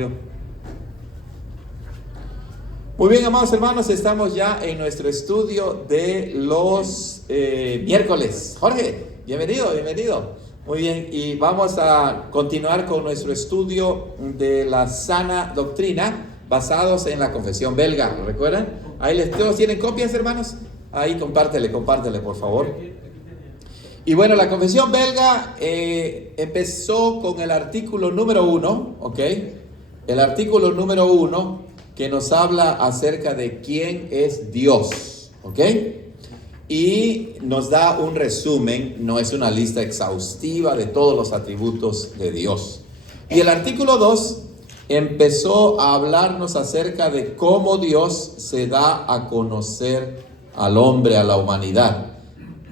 Julio. Muy bien, amados hermanos, estamos ya en nuestro estudio de los miércoles. Jorge, bienvenido. Muy bien, y vamos a continuar con nuestro estudio de la sana doctrina basados en la confesión belga. ¿Recuerdan? Ahí todos tienen copias, hermanos. Ahí compártele, por favor. Y bueno, la confesión belga empezó con el artículo número 1, ¿ok? El artículo número 1 que nos habla acerca de quién es Dios, ¿ok? Y nos da un resumen, no es una lista exhaustiva de todos los atributos de Dios. Y el artículo 2 empezó a hablarnos acerca de cómo Dios se da a conocer al hombre, a la humanidad.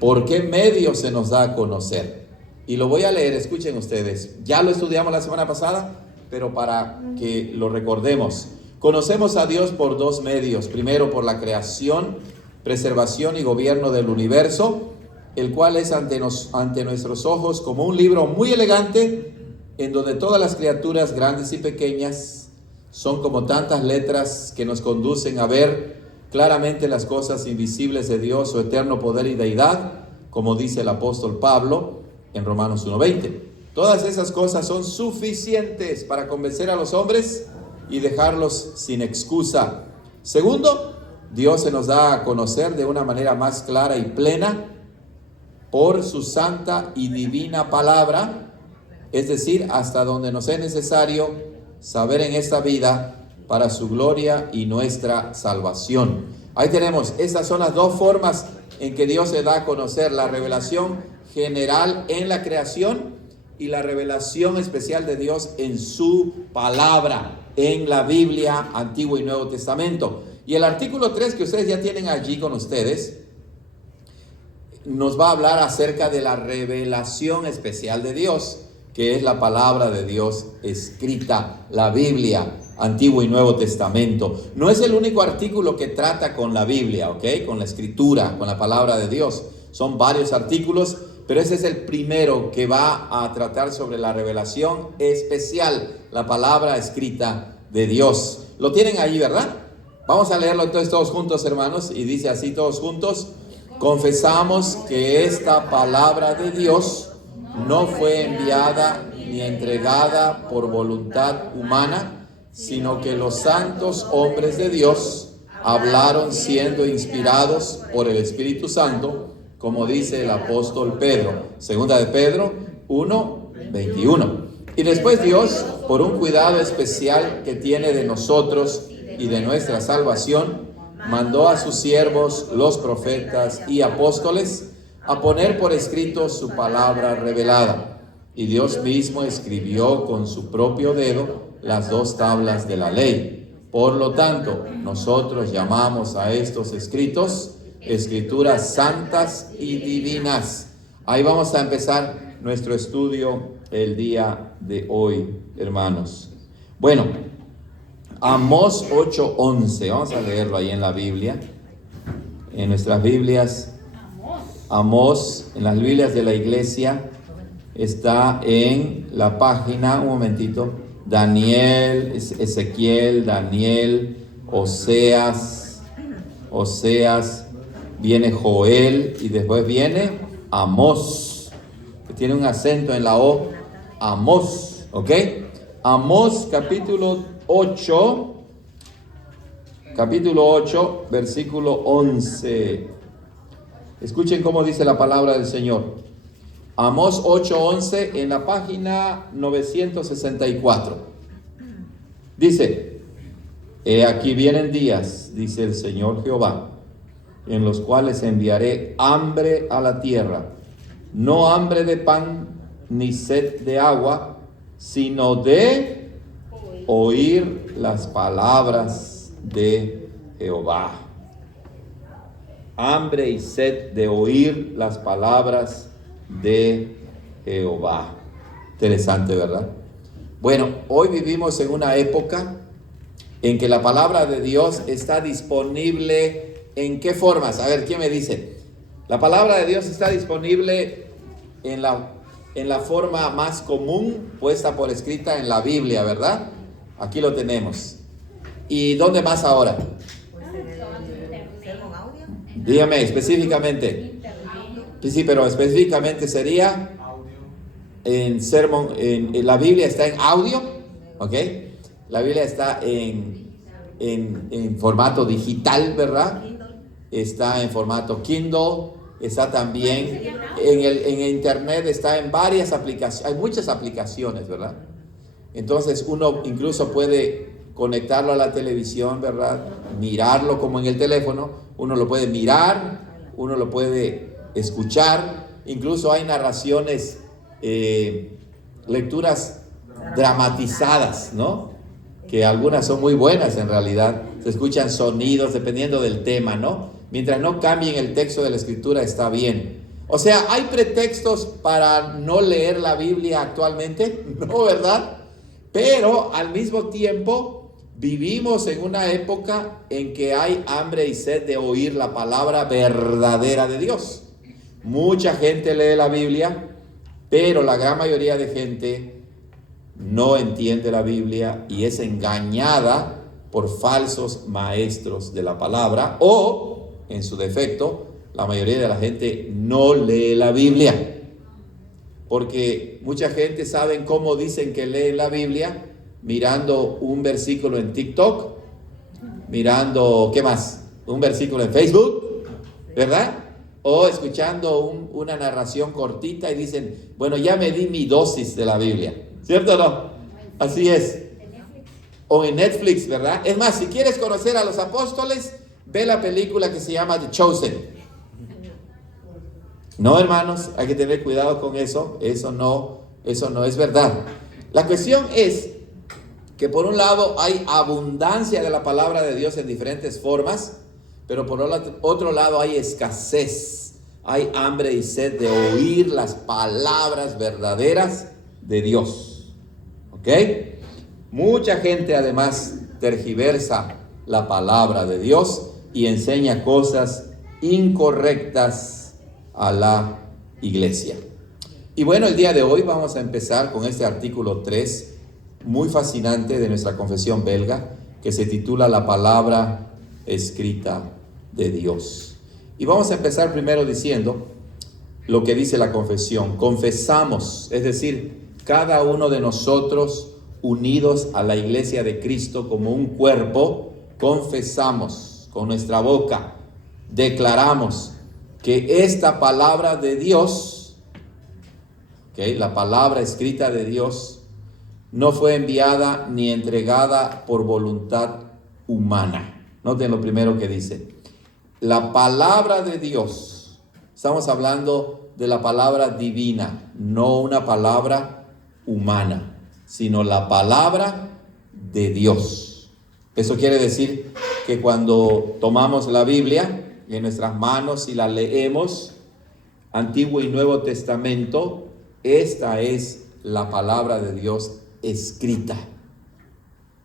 ¿Por qué medio se nos da a conocer? Y lo voy a leer, escuchen ustedes. Ya lo estudiamos la semana pasada, pero para que lo recordemos. Conocemos a Dios por dos medios. Primero, por la creación, preservación y gobierno del universo, el cual es ante nuestros ojos como un libro muy elegante, en donde todas las criaturas, grandes y pequeñas, son como tantas letras que nos conducen a ver claramente las cosas invisibles de Dios, su eterno poder y deidad, como dice el apóstol Pablo en Romanos 1:20. Todas esas cosas son suficientes para convencer a los hombres y dejarlos sin excusa. Segundo, Dios se nos da a conocer de una manera más clara y plena por su santa y divina palabra, es decir, hasta donde nos es necesario saber en esta vida para su gloria y nuestra salvación. Ahí tenemos, estas son las dos formas en que Dios se da a conocer: la revelación general en la creación y la revelación especial de Dios en su palabra, en la Biblia, Antiguo y Nuevo Testamento. Y el artículo 3 que ustedes ya tienen allí con ustedes, nos va a hablar acerca de la revelación especial de Dios, que es la palabra de Dios escrita, la Biblia, Antiguo y Nuevo Testamento. No es el único artículo que trata con la Biblia, ¿ok? Con la escritura, con la palabra de Dios. Son varios artículos, pero ese es el primero que va a tratar sobre la revelación especial, la palabra escrita de Dios. Lo tienen ahí, ¿verdad? Vamos a leerlo entonces todos juntos, hermanos, y dice así todos juntos: confesamos que esta palabra de Dios no fue enviada ni entregada por voluntad humana, sino que los santos hombres de Dios hablaron siendo inspirados por el Espíritu Santo, como dice el apóstol Pedro, segunda de Pedro 1:21. Y después Dios, por un cuidado especial que tiene de nosotros y de nuestra salvación, mandó a sus siervos, los profetas y apóstoles, a poner por escrito su palabra revelada. Y Dios mismo escribió con su propio dedo las dos tablas de la ley. Por lo tanto, nosotros llamamos a estos escritos escrituras santas y divinas. Ahí vamos a empezar nuestro estudio el día de hoy, hermanos. Bueno, Amós 8:11, vamos a leerlo ahí en la Biblia, en nuestras Biblias. Amós, en las Biblias de la iglesia, está en la página, un momentito, Daniel, Ezequiel, Daniel, Oseas, viene Joel y después viene Amós, que tiene un acento en la O, Amós, ¿ok? Amós capítulo 8, versículo 11. Escuchen cómo dice la palabra del Señor. Amós 8:11 en la página 964. Dice: he aquí vienen días, dice el Señor Jehová, en los cuales enviaré hambre a la tierra, no hambre de pan ni sed de agua, sino de oír las palabras de Jehová. Hambre y sed de oír las palabras de Jehová. Interesante, ¿verdad? Bueno, hoy vivimos en una época en que la palabra de Dios está disponible. ¿En qué formas? A ver, ¿quién me dice? La palabra de Dios está disponible en la forma más común, puesta por escrita en la Biblia, ¿verdad? Aquí lo tenemos. ¿Y dónde más ahora? Pues en el sermón audio. Dígame específicamente. Sí, pero específicamente sería en sermón, en la Biblia está en audio, ¿ok? La Biblia está en formato digital, ¿verdad? Está en formato Kindle, está también en internet, está en varias aplicaciones, hay muchas aplicaciones, ¿verdad? Entonces uno incluso puede conectarlo a la televisión, ¿verdad? Mirarlo como en el teléfono, uno lo puede mirar, uno lo puede escuchar, incluso hay narraciones, lecturas dramatizadas, ¿no? Que algunas son muy buenas en realidad, se escuchan sonidos dependiendo del tema, ¿no? Mientras no cambien el texto de la escritura está bien. O sea, ¿hay pretextos para no leer la Biblia actualmente? No, ¿verdad? Pero al mismo tiempo vivimos en una época en que hay hambre y sed de oír la palabra verdadera de Dios. Mucha gente lee la Biblia, pero la gran mayoría de gente no entiende la Biblia y es engañada por falsos maestros de la palabra, o en su defecto, la mayoría de la gente no lee la Biblia. Porque mucha gente sabe cómo dicen que leen la Biblia, mirando un versículo en TikTok, mirando, ¿qué más? Un versículo en Facebook, ¿verdad? O escuchando una narración cortita y dicen, bueno, ya me di mi dosis de la Biblia, ¿cierto o no? Así es. O en Netflix, ¿verdad? Es más, si quieres conocer a los apóstoles, ve la película que se llama The Chosen. No, hermanos, hay que tener cuidado con eso. Eso no es verdad. La cuestión es que por un lado hay abundancia de la palabra de Dios en diferentes formas, pero por otro lado hay escasez, hay hambre y sed de oír las palabras verdaderas de Dios. ¿Ok? Mucha gente además tergiversa la palabra de Dios y enseña cosas incorrectas a la iglesia. Y bueno, el día de hoy vamos a empezar con este artículo 3, muy fascinante, de nuestra confesión belga, que se titula La palabra escrita de Dios. Y vamos a empezar primero diciendo lo que dice la confesión. Confesamos, es decir, cada uno de nosotros unidos a la iglesia de Cristo como un cuerpo, confesamos con nuestra boca, declaramos que esta palabra de Dios, la palabra escrita de Dios, no fue enviada ni entregada por voluntad humana. Noten lo primero que dice. La palabra de Dios, estamos hablando de la palabra divina, no una palabra humana, sino la palabra de Dios. Eso quiere decir que cuando tomamos la Biblia en nuestras manos y la leemos, Antiguo y Nuevo Testamento, esta es la palabra de Dios escrita.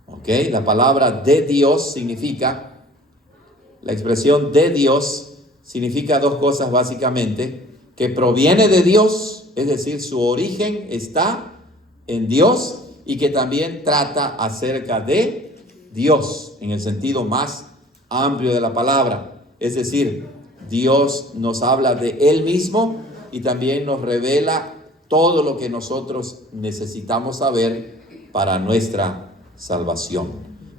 ¿Ok? La palabra de Dios significa, la expresión de Dios significa dos cosas básicamente: que proviene de Dios, es decir, su origen está en Dios, y que también trata acerca de Dios en el sentido más amplio de la palabra. Es decir, Dios nos habla de Él mismo y también nos revela todo lo que nosotros necesitamos saber para nuestra salvación.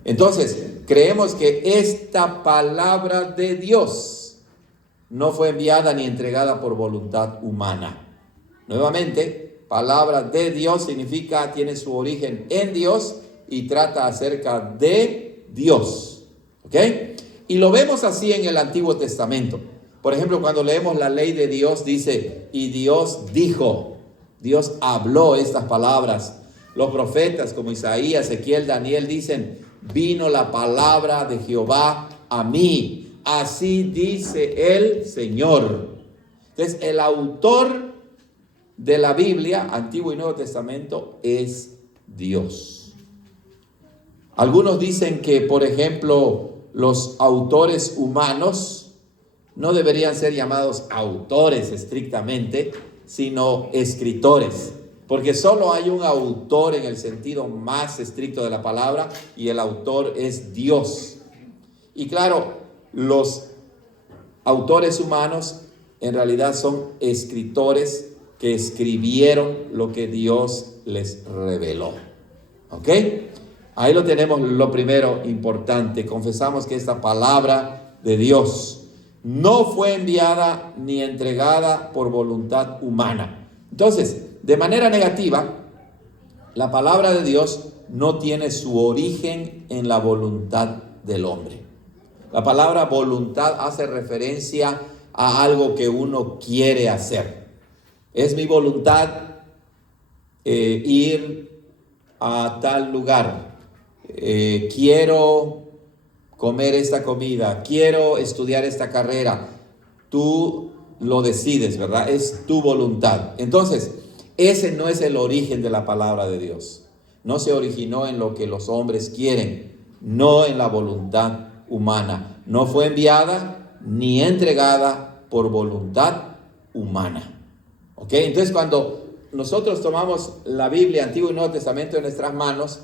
Entonces, creemos que esta palabra de Dios no fue enviada ni entregada por voluntad humana. Nuevamente, palabra de Dios significa, tiene su origen en Dios y trata acerca de Dios. ¿Ok? Y lo vemos así en el Antiguo Testamento. Por ejemplo, cuando leemos la ley de Dios, dice, y Dios dijo, Dios habló estas palabras. Los profetas como Isaías, Ezequiel, Daniel dicen, vino la palabra de Jehová a mí. Así dice el Señor. Entonces, el autor de la Biblia, Antiguo y Nuevo Testamento, es Dios. Algunos dicen que, por ejemplo, los autores humanos no deberían ser llamados autores estrictamente, sino escritores. Porque solo hay un autor en el sentido más estricto de la palabra, y el autor es Dios. Y claro, los autores humanos en realidad son escritores que escribieron lo que Dios les reveló. ¿Ok? Ahí lo tenemos, lo primero importante. Confesamos que esta palabra de Dios no fue enviada ni entregada por voluntad humana. Entonces, de manera negativa, la palabra de Dios no tiene su origen en la voluntad del hombre. La palabra voluntad hace referencia a algo que uno quiere hacer. Es mi voluntad ir a tal lugar. Quiero comer esta comida. Quiero estudiar esta carrera. Tú lo decides, ¿verdad? Es tu voluntad. Entonces, ese no es el origen de la palabra de Dios. No se originó en lo que los hombres quieren, no en la voluntad humana. No fue enviada ni entregada por voluntad humana. ¿Ok? Entonces, cuando nosotros tomamos la Biblia, Antiguo y Nuevo Testamento en nuestras manos,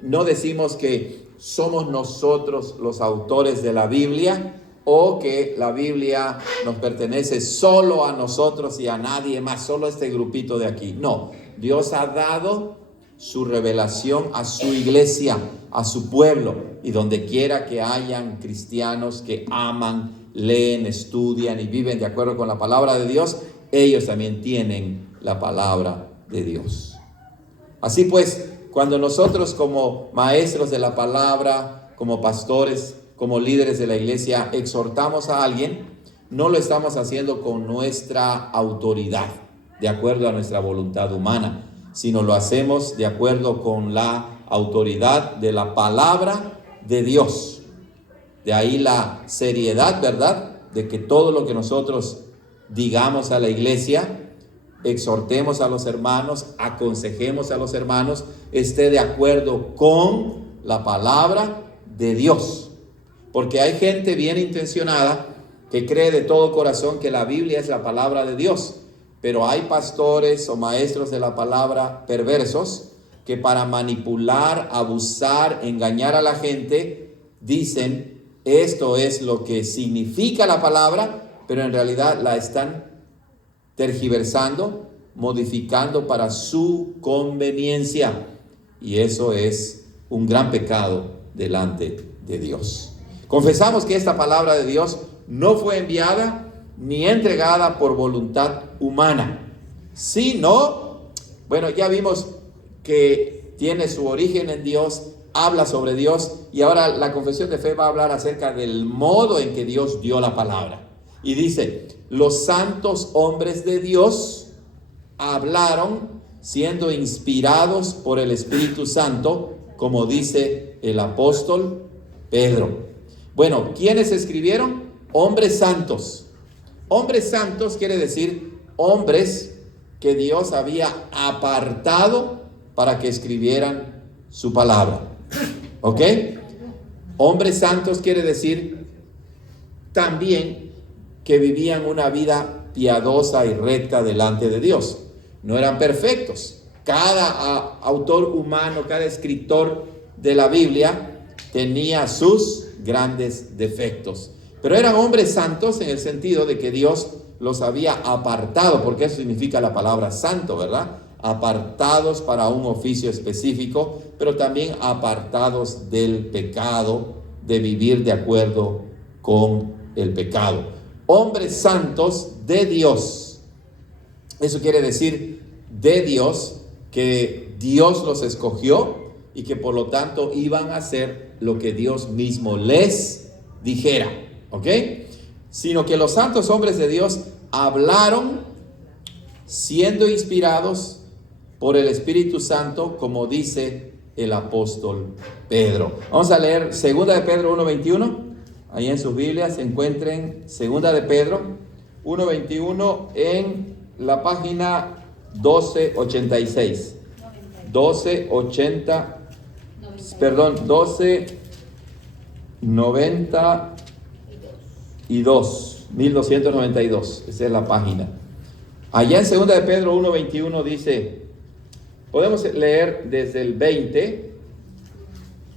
no decimos que somos nosotros los autores de la Biblia, o que la Biblia nos pertenece solo a nosotros y a nadie más, solo a este grupito de aquí. No, Dios ha dado su revelación a su iglesia, a su pueblo, y donde quiera que hayan cristianos que aman, leen, estudian y viven de acuerdo con la palabra de Dios, ellos también tienen la palabra de Dios. Así pues, cuando nosotros como maestros de la palabra, como pastores, como líderes de la iglesia, exhortamos a alguien, no lo estamos haciendo con nuestra autoridad, de acuerdo a nuestra voluntad humana, sino lo hacemos de acuerdo con la autoridad de la palabra de Dios. De ahí la seriedad, ¿verdad?, de que todo lo que nosotros digamos a la iglesia, exhortemos a los hermanos, aconsejemos a los hermanos, esté de acuerdo con la palabra de Dios. Porque hay gente bien intencionada que cree de todo corazón que la Biblia es la palabra de Dios. Pero hay pastores o maestros de la palabra perversos que para manipular, abusar, engañar a la gente, dicen esto es lo que significa la palabra, pero en realidad la están tergiversando, modificando para su conveniencia. Y eso es un gran pecado delante de Dios. Confesamos que esta palabra de Dios no fue enviada ni entregada por voluntad humana, sino, bueno, ya vimos que tiene su origen en Dios, habla sobre Dios, y ahora la confesión de fe va a hablar acerca del modo en que Dios dio la palabra. Y dice, los santos hombres de Dios hablaron siendo inspirados por el Espíritu Santo, como dice el apóstol Pedro. Bueno, ¿quiénes escribieron? Hombres santos. Hombres santos quiere decir hombres que Dios había apartado para que escribieran su palabra. ¿Ok? Hombres santos quiere decir también que vivían una vida piadosa y recta delante de Dios. No eran perfectos. Cada autor humano, cada escritor de la Biblia tenía sus grandes defectos, pero eran hombres santos en el sentido de que Dios los había apartado, porque eso significa la palabra santo, ¿verdad? Apartados para un oficio específico, pero también apartados del pecado, de vivir de acuerdo con el pecado. Hombres santos de Dios. Eso quiere decir de Dios, que Dios los escogió y que por lo tanto iban a hacer lo que Dios mismo les dijera, ¿ok? Sino que los santos hombres de Dios hablaron siendo inspirados por el Espíritu Santo, como dice el apóstol Pedro. Vamos a leer 2 de Pedro 1:21. Ahí en sus Biblias encuentren 2 de Pedro 1:21 en la página 1286. 1292. Esa es la página. Allá en 2 de Pedro 1:21 dice: Podemos leer desde el 20,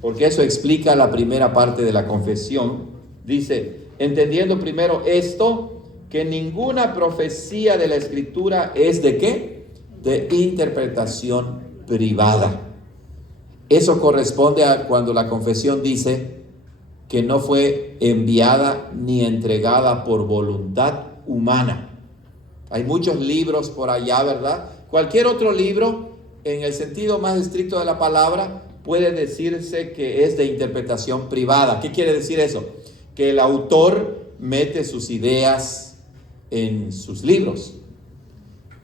porque eso explica la primera parte de la confesión. Dice, entendiendo primero esto, que ninguna profecía de la Escritura es ¿de qué? De interpretación privada. Eso corresponde a cuando la confesión dice que no fue enviada ni entregada por voluntad humana. Hay muchos libros por allá, ¿verdad? Cualquier otro libro, en el sentido más estricto de la palabra, puede decirse que es de interpretación privada. ¿Qué quiere decir eso? Que el autor mete sus ideas en sus libros.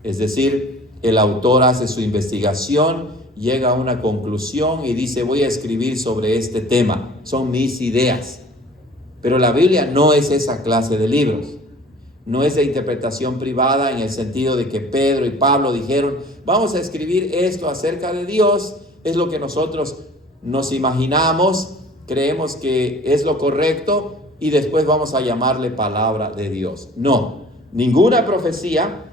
Es decir, el autor hace su investigación, llega a una conclusión y dice, voy a escribir sobre este tema. Son mis ideas. Pero la Biblia no es esa clase de libros. No es de interpretación privada en el sentido de que Pedro y Pablo dijeron, vamos a escribir esto acerca de Dios. Es lo que nosotros nos imaginamos, creemos que es lo correcto y después vamos a llamarle palabra de Dios. No, ninguna profecía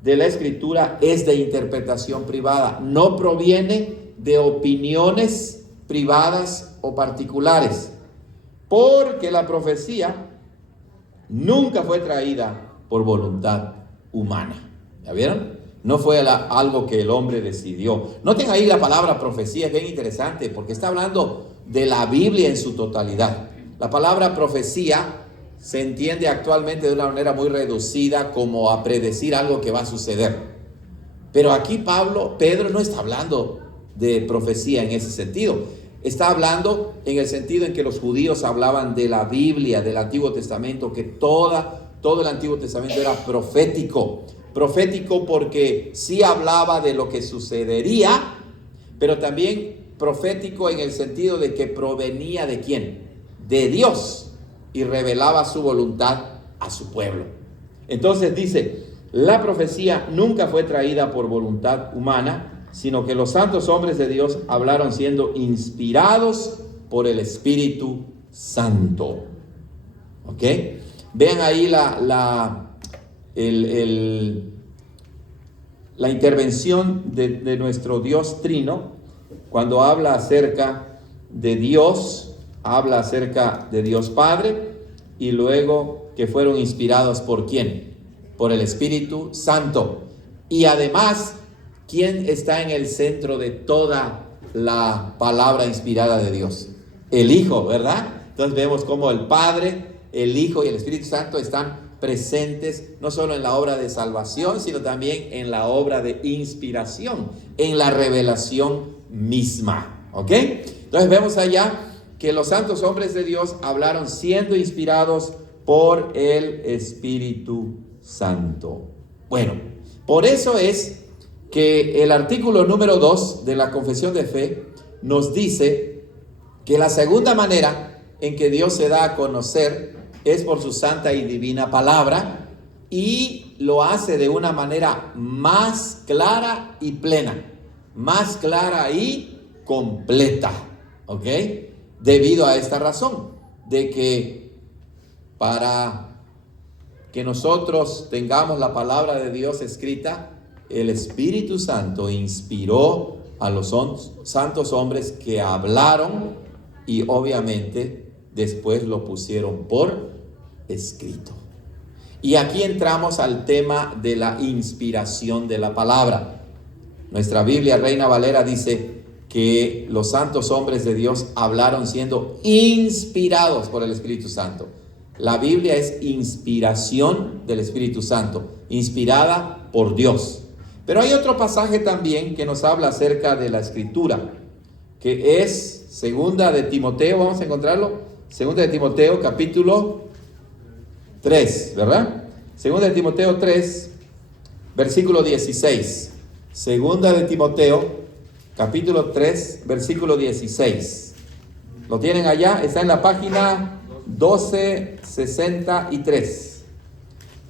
de la Escritura es de interpretación privada. No proviene de opiniones privadas o particulares, porque la profecía nunca fue traída por voluntad humana. ¿Ya vieron? No fue algo que el hombre decidió. Noten ahí la palabra profecía, es bien interesante, porque está hablando de la Biblia en su totalidad. La palabra profecía se entiende actualmente de una manera muy reducida como a predecir algo que va a suceder. Pero aquí Pedro no está hablando de profecía en ese sentido. Está hablando en el sentido en que los judíos hablaban de la Biblia, del Antiguo Testamento, que todo el Antiguo Testamento era profético. Profético porque sí hablaba de lo que sucedería, pero también profético en el sentido de que provenía ¿de quién? De Dios, y revelaba su voluntad a su pueblo. Entonces dice, la profecía nunca fue traída por voluntad humana, sino que los santos hombres de Dios hablaron siendo inspirados por el Espíritu Santo. ¿Ok? Vean ahí la intervención de nuestro Dios Trino, cuando habla acerca de Dios, habla acerca de Dios Padre, y luego que fueron inspirados ¿por quién? Por el Espíritu Santo. Y además, ¿quién está en el centro de toda la palabra inspirada de Dios? El Hijo, ¿verdad? Entonces vemos cómo el Padre, el Hijo y el Espíritu Santo están presentes no solo en la obra de salvación, sino también en la obra de inspiración, en la revelación misma. ¿Ok? Entonces vemos allá que los santos hombres de Dios hablaron siendo inspirados por el Espíritu Santo. Bueno, por eso es que el artículo número 2 de la Confesión de Fe nos dice que la segunda manera en que Dios se da a conocer es por su santa y divina palabra, y lo hace de una manera más clara y plena, más clara y completa, ¿ok? Debido a esta razón, de que para que nosotros tengamos la palabra de Dios escrita, el Espíritu Santo inspiró a los santos hombres que hablaron y obviamente después lo pusieron por escrito. Y aquí entramos al tema de la inspiración de la palabra. Nuestra Biblia Reina Valera dice que los santos hombres de Dios hablaron siendo inspirados por el Espíritu Santo. La Biblia es inspiración del Espíritu Santo, inspirada por Dios. Pero hay otro pasaje también que nos habla acerca de la Escritura, que es segunda de Timoteo. Vamos a encontrarlo. Segunda de Timoteo, capítulo 3, ¿verdad? Segunda de Timoteo 3, versículo 16. Segunda de Timoteo, capítulo 3, versículo 16. ¿Lo tienen allá? Está en la página 1263.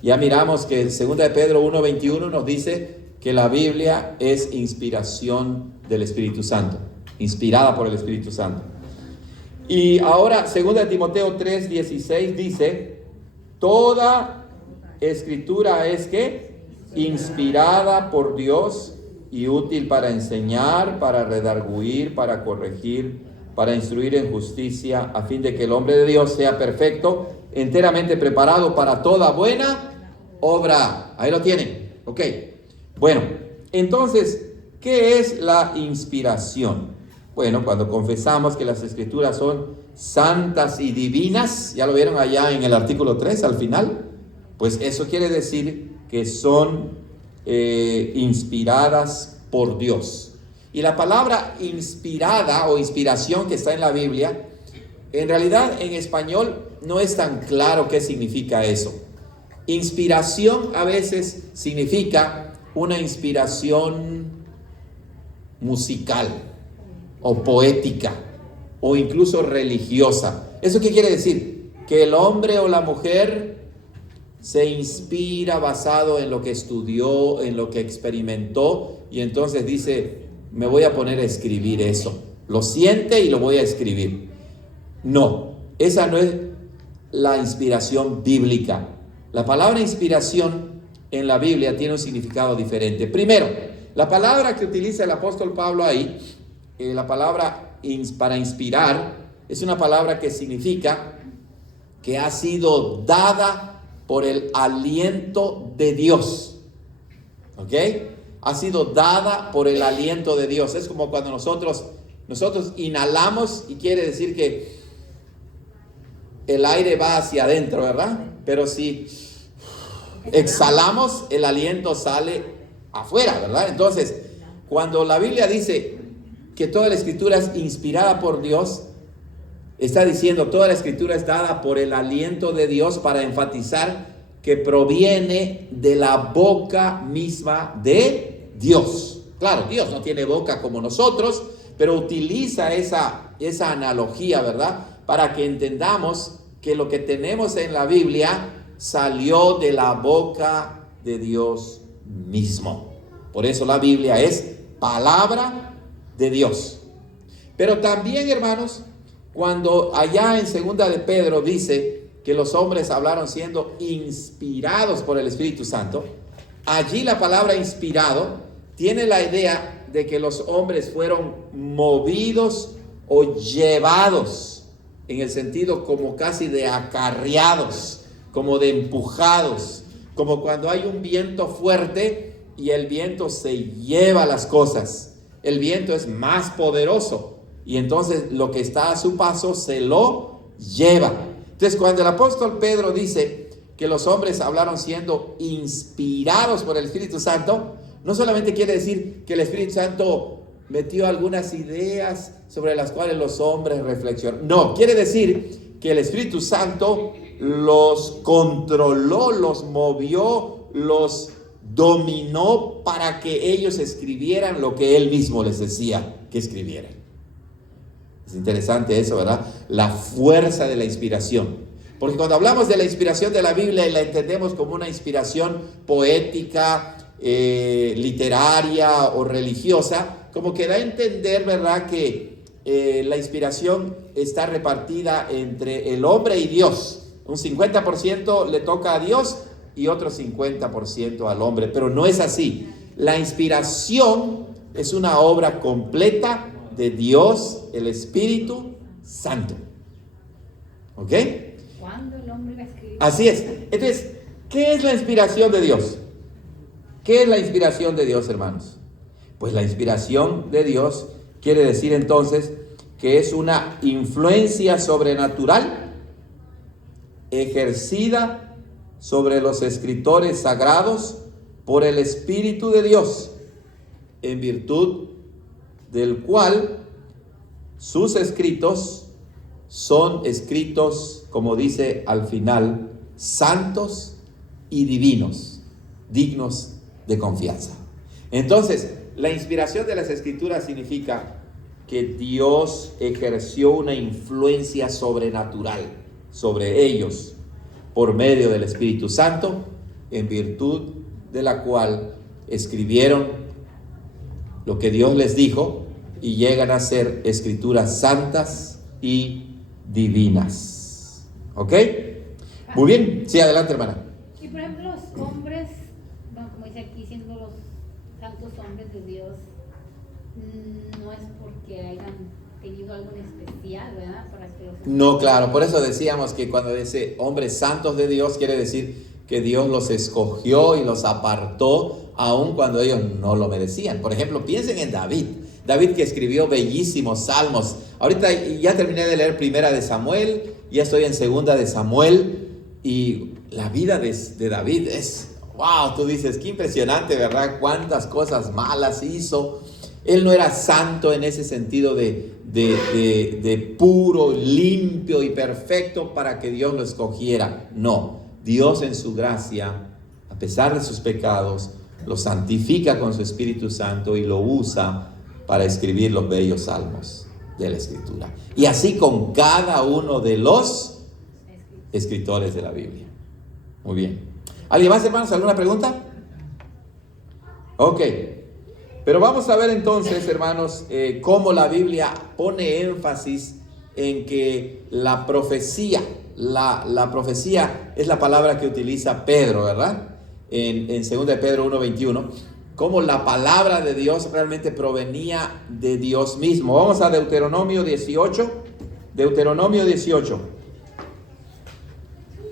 Ya miramos que segunda de Pedro 1:21 nos dice que la Biblia es inspiración del Espíritu Santo, inspirada por el Espíritu Santo. Y ahora, 2 Timoteo 3:16 dice, toda escritura es que inspirada por Dios y útil para enseñar, para redarguir, para corregir, para instruir en justicia, a fin de que el hombre de Dios sea perfecto, enteramente preparado para toda buena obra. Ahí lo tienen. Ok. Bueno, entonces, ¿qué es la inspiración? Bueno, cuando confesamos que las escrituras son santas y divinas, ya lo vieron allá en el artículo 3 al final, pues eso quiere decir que son inspiradas por Dios. Y la palabra inspirada o inspiración que está en la Biblia, en realidad en español no es tan claro qué significa eso. Inspiración a veces significa una inspiración musical o poética o incluso religiosa. ¿Eso qué quiere decir? Que el hombre o la mujer se inspira basado en lo que estudió, en lo que experimentó, y entonces dice, me voy a poner a escribir eso. Lo siente y lo voy a escribir. No, esa no es la inspiración bíblica. La palabra inspiración en la Biblia tiene un significado diferente. Primero, la palabra que utiliza el apóstol Pablo ahí, la palabra para inspirar, es una palabra que significa que ha sido dada por el aliento de Dios. ¿Ok? Ha sido dada por el aliento de Dios. Es como cuando nosotros inhalamos y quiere decir que el aire va hacia adentro, ¿verdad? Pero si exhalamos, el aliento sale afuera, ¿verdad? Entonces, cuando la Biblia dice que toda la escritura es inspirada por Dios, está diciendo toda la escritura es dada por el aliento de Dios para enfatizar que proviene de la boca misma de Dios. Claro, Dios no tiene boca como nosotros, pero utiliza esa analogía, ¿verdad? Para que entendamos que lo que tenemos en la Biblia salió de la boca de Dios mismo. Por eso la Biblia es palabra de Dios. Pero también, hermanos, cuando allá en segunda de Pedro dice que los hombres hablaron siendo inspirados por el Espíritu Santo, allí la palabra inspirado tiene la idea de que los hombres fueron movidos o llevados, en el sentido como casi de acarreados, como de empujados, como cuando hay un viento fuerte y el viento se lleva las cosas. El viento es más poderoso y entonces lo que está a su paso se lo lleva. Entonces, cuando el apóstol Pedro dice que los hombres hablaron siendo inspirados por el Espíritu Santo, no solamente quiere decir que el Espíritu Santo metió algunas ideas sobre las cuales los hombres reflexionan. No, quiere decir que el Espíritu Santo los controló, los movió, los dominó para que ellos escribieran lo que Él mismo les decía que escribieran. Es interesante eso, ¿verdad? La fuerza de la inspiración. Porque cuando hablamos de la inspiración de la Biblia, la entendemos como una inspiración poética, literaria o religiosa, como que da a entender, ¿verdad?, que la inspiración está repartida entre el hombre y Dios. Un 50% le toca a Dios y otro 50% al hombre, pero no es así. La inspiración es una obra completa de Dios, el Espíritu Santo. ¿Ok? ¿Cuándo el hombre va a escribir? Así es. Entonces, ¿qué es la inspiración de Dios? ¿Qué es la inspiración de Dios, hermanos? Pues la inspiración de Dios quiere decir entonces que es una influencia sobrenatural ejercida sobre los escritores sagrados por el Espíritu de Dios, en virtud del cual sus escritos son escritos, como dice al final, santos y divinos, dignos de confianza. Entonces, la inspiración de las escrituras significa que Dios ejerció una influencia sobrenatural sobre ellos por medio del Espíritu Santo, en virtud de la cual escribieron lo que Dios les dijo y llegan a ser escrituras santas y divinas. ¿Ok? Muy bien. Sí, adelante, hermana. Y por ejemplo, los hombres, bueno, como dice aquí, siendo los tantos hombres de Dios, no es porque hayan tenido algo en especial, ¿verdad? Para que los... No, claro, por eso decíamos que cuando dice hombres santos de Dios, quiere decir que Dios los escogió y los apartó, aun cuando ellos no lo merecían. Por ejemplo, piensen en David. David, que escribió bellísimos salmos. Ahorita ya terminé de leer Primera de Samuel, ya estoy en Segunda de Samuel, y la vida de David es, wow, tú dices, qué impresionante, ¿verdad? Cuántas cosas malas hizo. Él no era santo en ese sentido de puro, limpio y perfecto para que Dios lo escogiera. No, Dios en su gracia, a pesar de sus pecados, lo santifica con su Espíritu Santo y lo usa para escribir los bellos salmos de la Escritura. Y así con cada uno de los escritores de la Biblia. Muy bien. ¿Alguien más, hermanos? ¿Alguna pregunta? Ok. Pero vamos a ver entonces, hermanos, cómo la Biblia pone énfasis en que la profecía, la profecía es la palabra que utiliza Pedro, ¿verdad? En 2 de Pedro 1:21, cómo la palabra de Dios realmente provenía de Dios mismo. Vamos a Deuteronomio 18. Deuteronomio 18.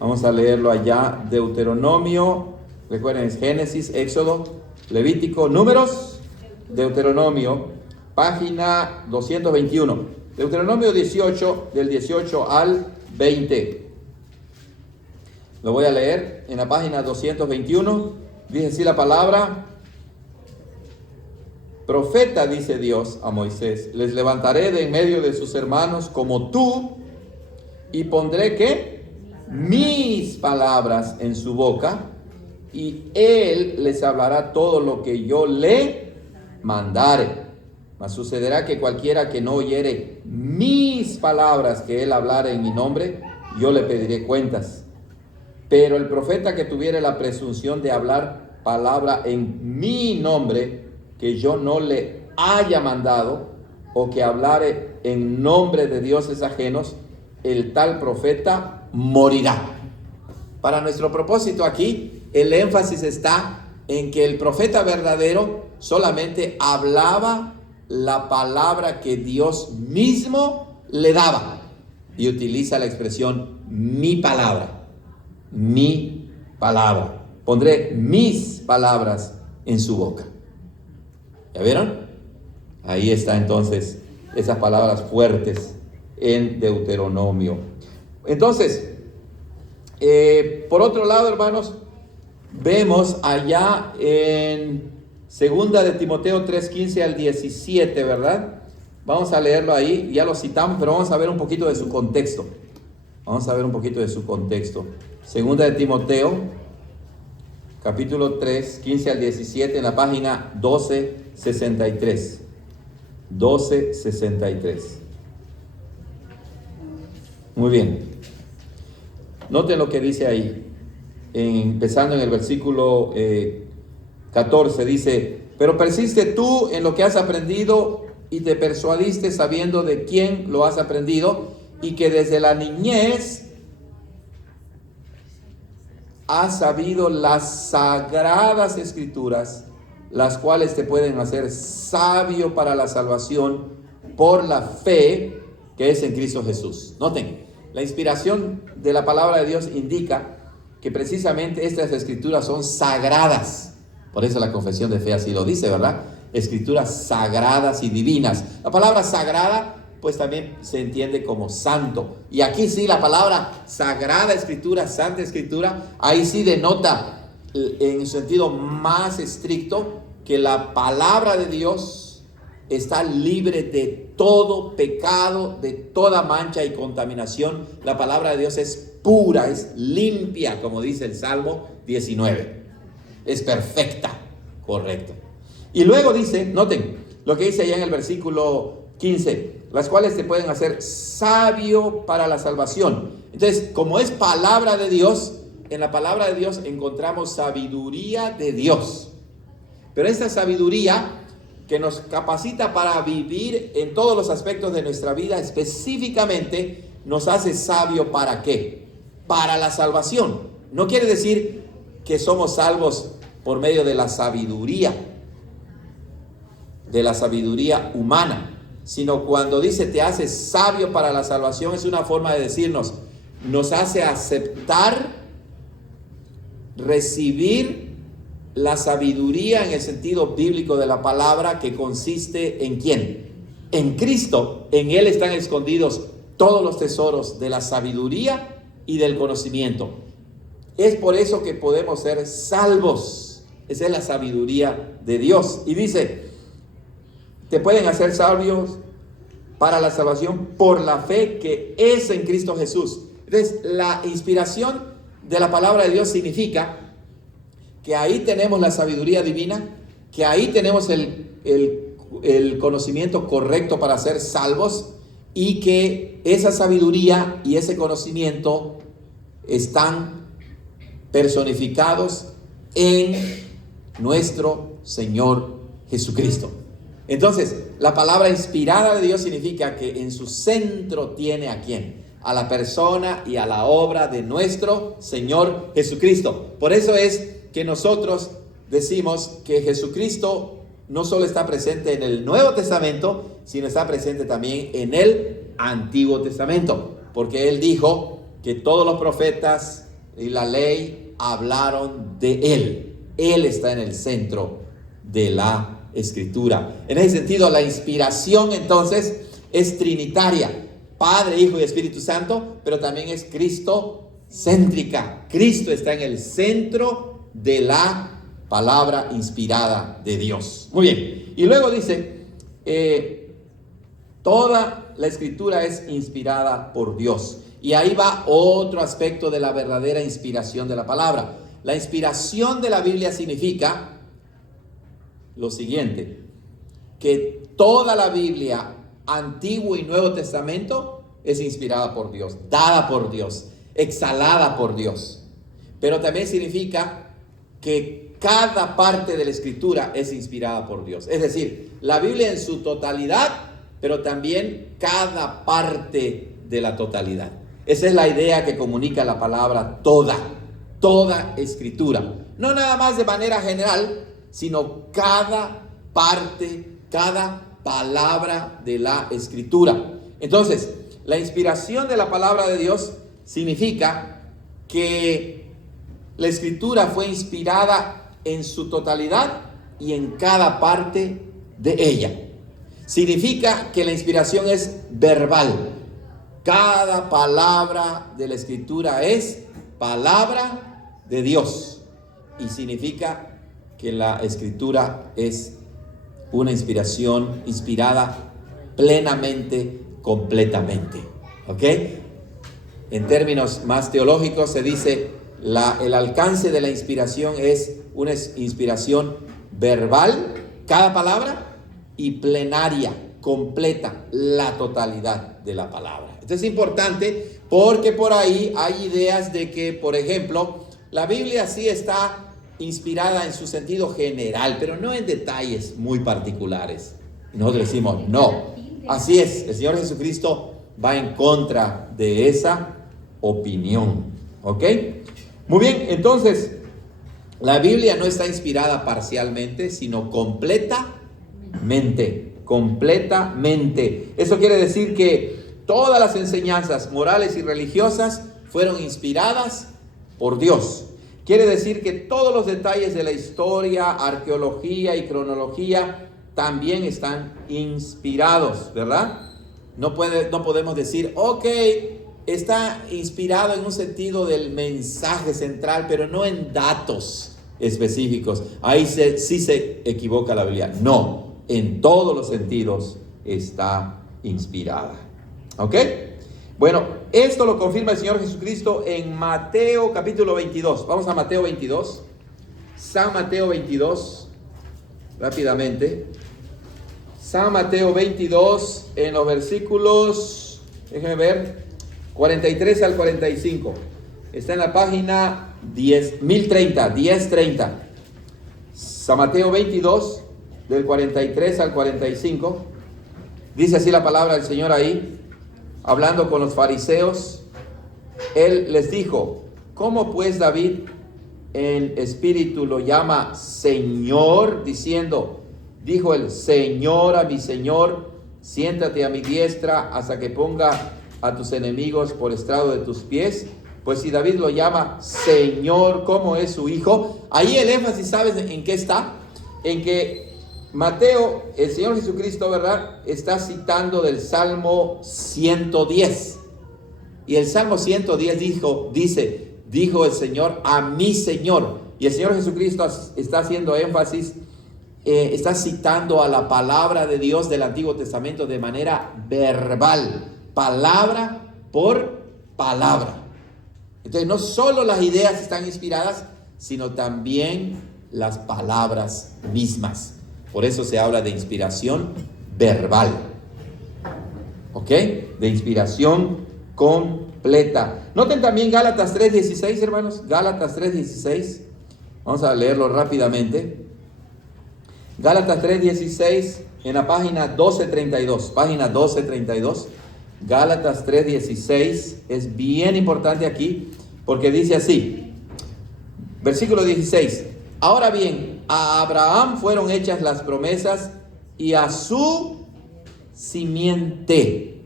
Vamos a leerlo allá. Deuteronomio, recuerden, es Génesis, Éxodo, Levítico, Números, Deuteronomio, página 221. Deuteronomio 18, del 18 al 20. Lo voy a leer en la página 221. Dice así la palabra: profeta, dice Dios a Moisés, les levantaré de en medio de sus hermanos como tú, y pondré ¿qué? Mis palabras en su boca, y él les hablará todo lo que yo le mandare. Mas sucederá que cualquiera que no oyere mis palabras que él hablare en mi nombre, yo le pediré cuentas. Pero el profeta que tuviere la presunción de hablar palabra en mi nombre, que yo no le haya mandado, o que hablare en nombre de dioses ajenos, el tal profeta morirá. Para nuestro propósito aquí, el énfasis está en que el profeta verdadero solamente hablaba la palabra que Dios mismo le daba, y utiliza la expresión mi palabra, mi palabra. Pondré mis palabras en su boca. ¿Ya vieron? Ahí está entonces esas palabras fuertes en Deuteronomio. Entonces, por otro lado, hermanos, vemos allá en Segunda de Timoteo 3:15 al 17, ¿verdad? Vamos a leerlo ahí, ya lo citamos, pero vamos a ver un poquito de su contexto. Vamos a ver un poquito de su contexto. Segunda de Timoteo, capítulo 3, 15 al 17, en la página 1263. 1263. Muy bien. Noten lo que dice ahí. Empezando en el versículo 14, dice: pero persiste tú en lo que has aprendido y te persuadiste sabiendo de quién lo has aprendido, y que desde la niñez has sabido las sagradas escrituras, las cuales te pueden hacer sabio para la salvación por la fe que es en Cristo Jesús. Noten, la inspiración de la palabra de Dios indica que precisamente estas escrituras son sagradas. Por eso la confesión de fe así lo dice, ¿verdad? Escrituras sagradas y divinas. La palabra sagrada, pues también se entiende como santo. Y aquí sí, la palabra sagrada escritura, santa escritura, ahí sí denota en sentido más estricto que la palabra de Dios está libre de todo pecado, de toda mancha y contaminación. La palabra de Dios es pura, es limpia, como dice el Salmo 19. Es perfecta, correcto. Y luego dice, noten lo que dice allá en el versículo 15, las cuales te pueden hacer sabio para la salvación. Entonces, como es palabra de Dios, en la palabra de Dios encontramos sabiduría de Dios. Pero esta sabiduría que nos capacita para vivir en todos los aspectos de nuestra vida, específicamente nos hace sabio ¿para qué? Para la salvación. No quiere decir que somos salvos por medio de la sabiduría, de la sabiduría humana, sino cuando dice te hace sabio para la salvación, es una forma de decirnos, nos hace aceptar, recibir la sabiduría en el sentido bíblico de la palabra, que consiste en ¿quién? En Cristo. En Él están escondidos todos los tesoros de la sabiduría y del conocimiento. Es por eso que podemos ser salvos. Esa es la sabiduría de Dios. Y dice, te pueden hacer sabios para la salvación por la fe que es en Cristo Jesús. Entonces, la inspiración de la palabra de Dios significa que ahí tenemos la sabiduría divina, que ahí tenemos el conocimiento correcto para ser salvos, y que esa sabiduría y ese conocimiento están personificados en nuestro Señor Jesucristo. Entonces, la palabra inspirada de Dios significa que en su centro tiene ¿a quién? A la persona y a la obra de nuestro Señor Jesucristo. Por eso es que nosotros decimos que Jesucristo no solo está presente en el Nuevo Testamento, sino está presente también en el Antiguo Testamento, porque Él dijo que todos los profetas y la ley hablaron de Él. Él está en el centro de la Escritura. En ese sentido, la inspiración entonces es trinitaria, Padre, Hijo y Espíritu Santo, pero también es Cristo-céntrica. Cristo está en el centro de la palabra inspirada de Dios. Muy bien. Y luego dice, toda la Escritura es inspirada por Dios. Y ahí va otro aspecto de la verdadera inspiración de la palabra. La inspiración de la Biblia significa lo siguiente, que toda la Biblia, Antiguo y Nuevo Testamento, es inspirada por Dios, dada por Dios, exhalada por Dios. Pero también significa que cada parte de la Escritura es inspirada por Dios. Es decir, la Biblia en su totalidad, pero también cada parte de la totalidad. Esa es la idea que comunica la palabra toda Escritura. No nada más de manera general, sino cada parte, cada palabra de la Escritura. Entonces, la inspiración de la palabra de Dios significa que la Escritura fue inspirada en su totalidad y en cada parte de ella. Significa que la inspiración es verbal. Cada palabra de la Escritura es palabra de Dios. Y significa que la Escritura es una inspiración inspirada plenamente, completamente. ¿Ok? En términos más teológicos se dice, el alcance de la inspiración es una inspiración verbal, cada palabra, y plenaria, completa, la totalidad de la palabra. Esto es importante porque por ahí hay ideas de que, por ejemplo, la Biblia sí está inspirada en su sentido general, pero no en detalles muy particulares. Y nosotros decimos, no, así es, el Señor Jesucristo va en contra de esa opinión. ¿Ok? Muy bien, entonces, la Biblia no está inspirada parcialmente, sino completamente. Eso quiere decir que todas las enseñanzas morales y religiosas fueron inspiradas por Dios. Quiere decir que todos los detalles de la historia, arqueología y cronología también están inspirados, ¿verdad? No podemos decir, ok, está inspirado en un sentido del mensaje central, pero no en datos específicos. Ahí sí se equivoca la Biblia. No, en todos los sentidos está inspirada. ¿Ok? Bueno, esto lo confirma el Señor Jesucristo en Mateo capítulo 22. Vamos a Mateo 22. San Mateo 22, rápidamente. San Mateo 22, en los versículos, déjenme ver, 43 al 45. Está en la página 1030. San Mateo 22, del 43 al 45. Dice así la palabra del Señor ahí, hablando con los fariseos. Él les dijo, ¿cómo pues David en espíritu lo llama Señor, diciendo, dijo el Señor a mi Señor, siéntate a mi diestra hasta que ponga a tus enemigos por estrado de tus pies. Pues si David lo llama Señor, como es su hijo, ahí el énfasis, ¿sabes en qué está? En que Mateo, el Señor Jesucristo, ¿verdad?, está citando del Salmo 110. Y el Salmo 110 dijo el Señor a mi Señor. Y el Señor Jesucristo está haciendo énfasis, está citando a la palabra de Dios del Antiguo Testamento de manera verbal, palabra por palabra. Entonces no solo las ideas están inspiradas, sino también las palabras mismas. Por eso se habla de inspiración verbal. ¿Ok? De inspiración completa. Noten también Gálatas 3:16, hermanos. Gálatas 3:16. Vamos a leerlo rápidamente. Gálatas 3:16 en la página 1232. Página 1232. Gálatas 3:16 es bien importante aquí porque dice así, versículo 16, ahora bien, a Abraham fueron hechas las promesas y a su simiente.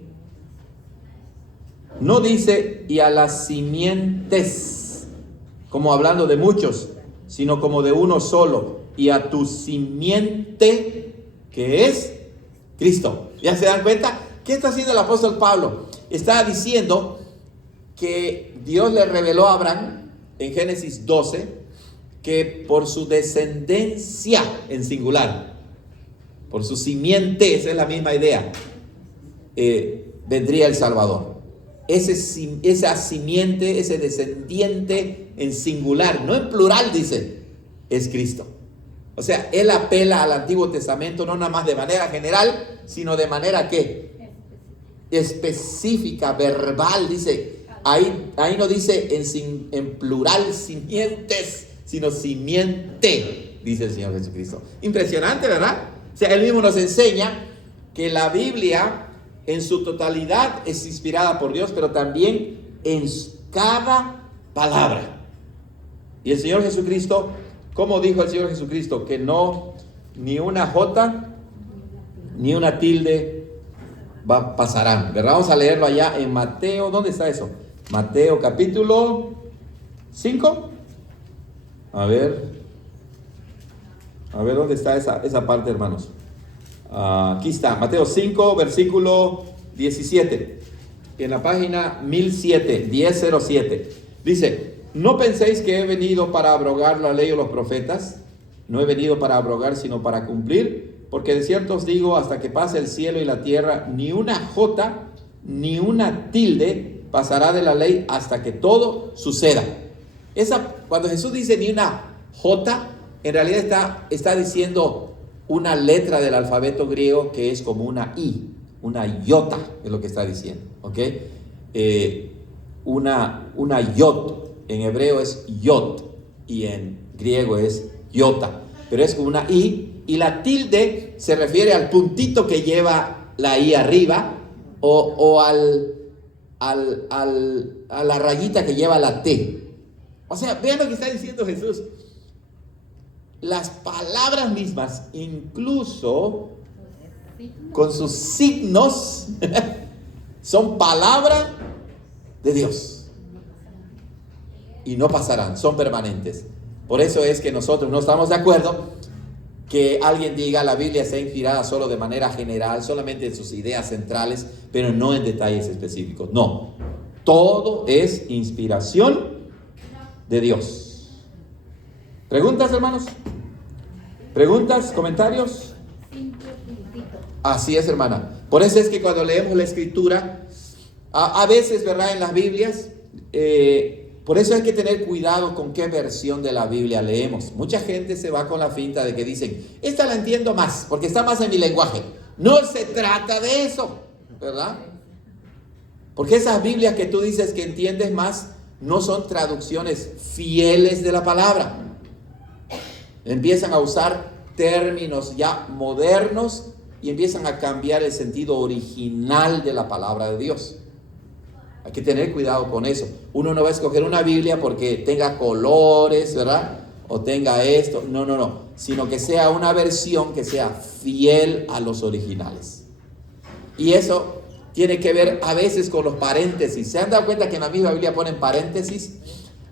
No dice y a las simientes, como hablando de muchos, sino como de uno solo, y a tu simiente, que es Cristo. ¿Ya se dan cuenta? ¿Qué está haciendo el apóstol Pablo? Está diciendo que Dios le reveló a Abraham en Génesis 12 que por su descendencia en singular, por su simiente, esa es la misma idea, vendría el Salvador. Esa simiente, ese descendiente en singular, no en plural, dice, es Cristo. O sea, él apela al Antiguo Testamento no nada más de manera general, sino de manera ¿qué? Específica, verbal, dice. Ahí no dice en plural simientes, sino simiente, dice el Señor Jesucristo. Impresionante, ¿verdad? O sea, él mismo nos enseña que la Biblia en su totalidad es inspirada por Dios, pero también en cada palabra. Y el Señor Jesucristo, ¿cómo dijo el Señor Jesucristo? Que no, ni una jota, ni una tilde pasarán, ¿verdad? Vamos a leerlo allá en Mateo. ¿Dónde está eso? Mateo capítulo 5. A ver, ¿dónde está esa parte, hermanos? Aquí está, Mateo 5, versículo 17. En la página 1007. Dice, no penséis que he venido para abrogar la ley o los profetas. No he venido para abrogar, sino para cumplir. Porque de cierto os digo, hasta que pase el cielo y la tierra, ni una jota, ni una tilde pasará de la ley hasta que todo suceda. Cuando Jesús dice ni una jota, en realidad está diciendo una letra del alfabeto griego que es como una I, una iota, es lo que está diciendo, ¿ok? Una yot, en hebreo es yot, y en griego es iota, pero es como una I, y la tilde se refiere al puntito que lleva la I arriba, o a la rayita que lleva la T. O sea, vean lo que está diciendo Jesús. Las palabras mismas, incluso con sus signos, son palabra de Dios. Y no pasarán, son permanentes. Por eso es que nosotros no estamos de acuerdo que alguien diga la Biblia está inspirada solo de manera general, solamente en sus ideas centrales, pero no en detalles específicos. No, todo es inspiración de Dios. ¿Preguntas, hermanos? ¿Preguntas? ¿Comentarios? Así es, hermana. Por eso es que cuando leemos la Escritura, a veces, ¿verdad?, en las Biblias, por eso hay que tener cuidado con qué versión de la Biblia leemos. Mucha gente se va con la finta de que dicen, esta la entiendo más, porque está más en mi lenguaje. No se trata de eso, ¿verdad? Porque esas Biblias que tú dices que entiendes más, no son traducciones fieles de la palabra. Empiezan a usar términos ya modernos y empiezan a cambiar el sentido original de la palabra de Dios. Hay que tener cuidado con eso. Uno no va a escoger una Biblia porque tenga colores, ¿verdad? o tenga esto. No, sino que sea una versión que sea fiel a los originales. Y eso tiene que ver a veces con los paréntesis. ¿Se han dado cuenta que en la misma Biblia ponen paréntesis?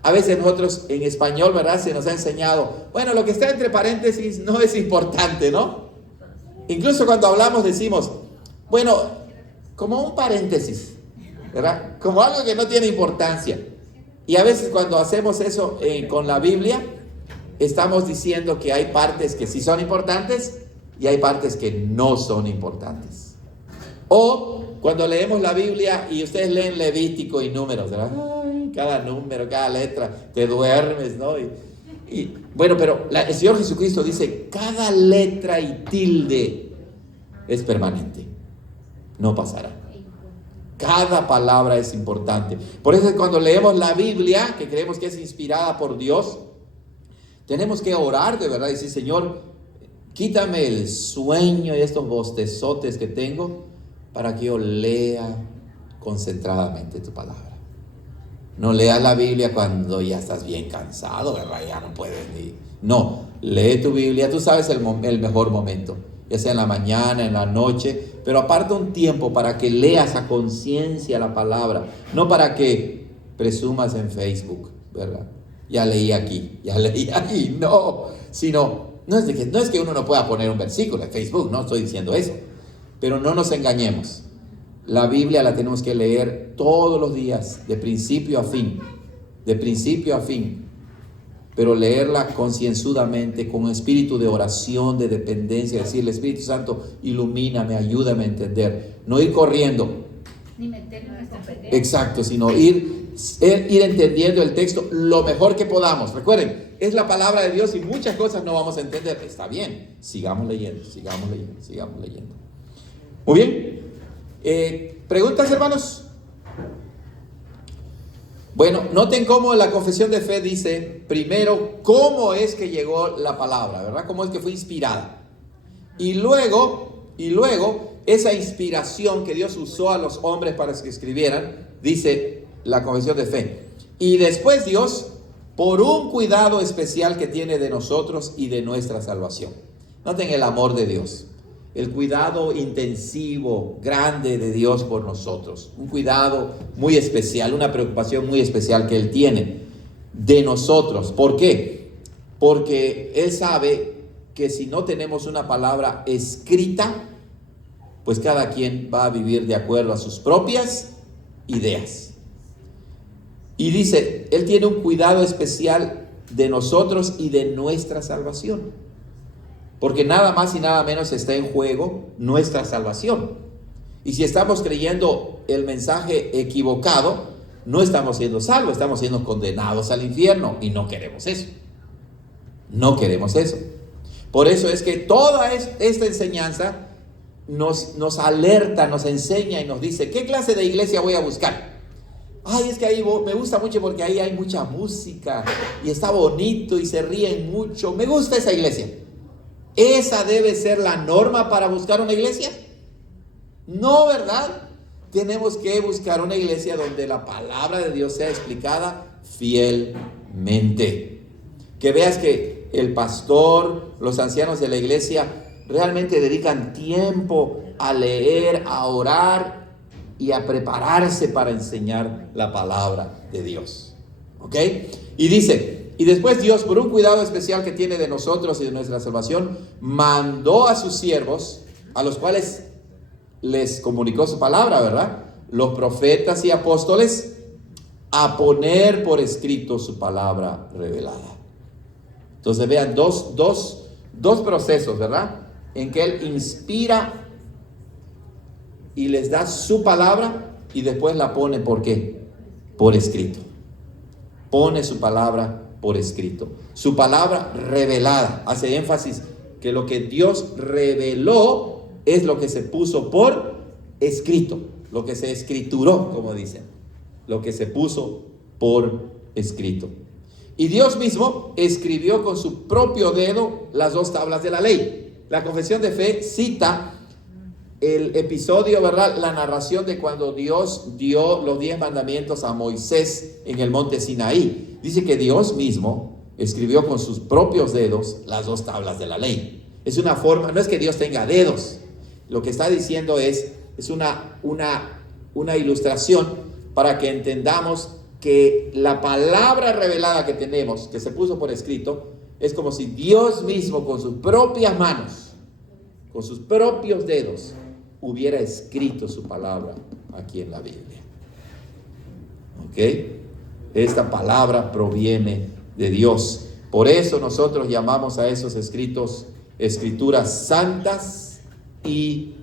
A veces nosotros en español, ¿verdad? Se nos ha enseñado, bueno, lo que está entre paréntesis no es importante, ¿no? Incluso cuando hablamos decimos, bueno, como un paréntesis, ¿verdad? Como algo que no tiene importancia. Y a veces cuando hacemos eso con la Biblia, estamos diciendo que hay partes que sí son importantes y hay partes que no son importantes. O cuando leemos la Biblia y ustedes leen Levítico y Números, ¿verdad? Ay, cada número, cada letra, te duermes, ¿no? Y bueno, pero el Señor Jesucristo dice, cada letra y tilde es permanente, no pasará. Cada palabra es importante. Por eso cuando leemos la Biblia, que creemos que es inspirada por Dios, tenemos que orar de verdad y decir, Señor, quítame el sueño y estos bostezotes que tengo para que yo lea concentradamente tu palabra. No leas la Biblia cuando ya estás bien cansado, ¿verdad? Ya no puedes ni... No, lee tu Biblia, tú sabes el mejor momento, ya sea en la mañana, en la noche, pero aparta un tiempo para que leas a conciencia la palabra, no para que presumas en Facebook, ¿verdad? Ya leí aquí, ya leí ahí, no, sino, no es que uno no pueda poner un versículo en Facebook, no estoy diciendo eso, pero no nos engañemos. La Biblia la tenemos que leer todos los días, de principio a fin, pero leerla concienzudamente, con un espíritu de oración, de dependencia, decirle, Espíritu Santo, ilumíname, ayúdame a entender, no ir corriendo, ni meterlo en nuestra pelea. Exacto, sino ir entendiendo el texto lo mejor que podamos. Recuerden, es la palabra de Dios y muchas cosas no vamos a entender. Está bien, sigamos leyendo. Muy bien. ¿Preguntas, hermanos? Bueno, noten cómo la confesión de fe dice, primero, cómo es que llegó la palabra, ¿verdad? Cómo es que fue inspirada. Y luego, esa inspiración que Dios usó a los hombres para que escribieran, dice la confesión de fe. Y después Dios, por un cuidado especial que tiene de nosotros y de nuestra salvación. Noten el amor de Dios. El cuidado intensivo, grande de Dios por nosotros. Un cuidado muy especial, una preocupación muy especial que Él tiene de nosotros. ¿Por qué? Porque Él sabe que si no tenemos una palabra escrita, pues cada quien va a vivir de acuerdo a sus propias ideas. Y dice, Él tiene un cuidado especial de nosotros y de nuestra salvación. Porque nada más y nada menos está en juego nuestra salvación. Y si estamos creyendo el mensaje equivocado, no estamos siendo salvos, estamos siendo condenados al infierno. Y no queremos eso. No queremos eso. Por eso es que toda esta enseñanza nos alerta, nos enseña y nos dice, ¿qué clase de iglesia voy a buscar? Ay, es que ahí me gusta mucho porque ahí hay mucha música y está bonito y se ríen mucho. Me gusta esa iglesia. ¿Esa debe ser la norma para buscar una iglesia? No, ¿verdad? Tenemos que buscar una iglesia donde la palabra de Dios sea explicada fielmente. Que veas que el pastor, los ancianos de la iglesia realmente dedican tiempo a leer, a orar y a prepararse para enseñar la palabra de Dios. ¿Ok? Y dice... Y después Dios, por un cuidado especial que tiene de nosotros y de nuestra salvación, mandó a sus siervos, a los cuales les comunicó su palabra, ¿verdad? Los profetas y apóstoles, a poner por escrito su palabra revelada. Entonces vean, dos procesos, ¿verdad? En que Él inspira y les da su palabra y después la pone, ¿por qué? Por escrito. Pone su palabra por escrito. Su palabra revelada. Hace énfasis que lo que Dios reveló es lo que se puso por escrito. Lo que se escrituró, como dicen. Lo que se puso por escrito. Y Dios mismo escribió con su propio dedo las 2 tablas de la ley. La confesión de fe cita el episodio, ¿verdad? La narración de cuando Dios dio los 10 mandamientos a Moisés en el monte Sinaí. Dice que Dios mismo escribió con sus propios dedos las 2 tablas de la ley. Es una forma, no es que Dios tenga dedos. Lo que está diciendo es una ilustración para que entendamos que la palabra revelada que tenemos, que se puso por escrito, es como si Dios mismo con sus propias manos, con sus propios dedos, hubiera escrito su palabra aquí en la Biblia. ¿Ok? Esta palabra proviene de Dios. Por eso nosotros llamamos a esos escritos escrituras santas y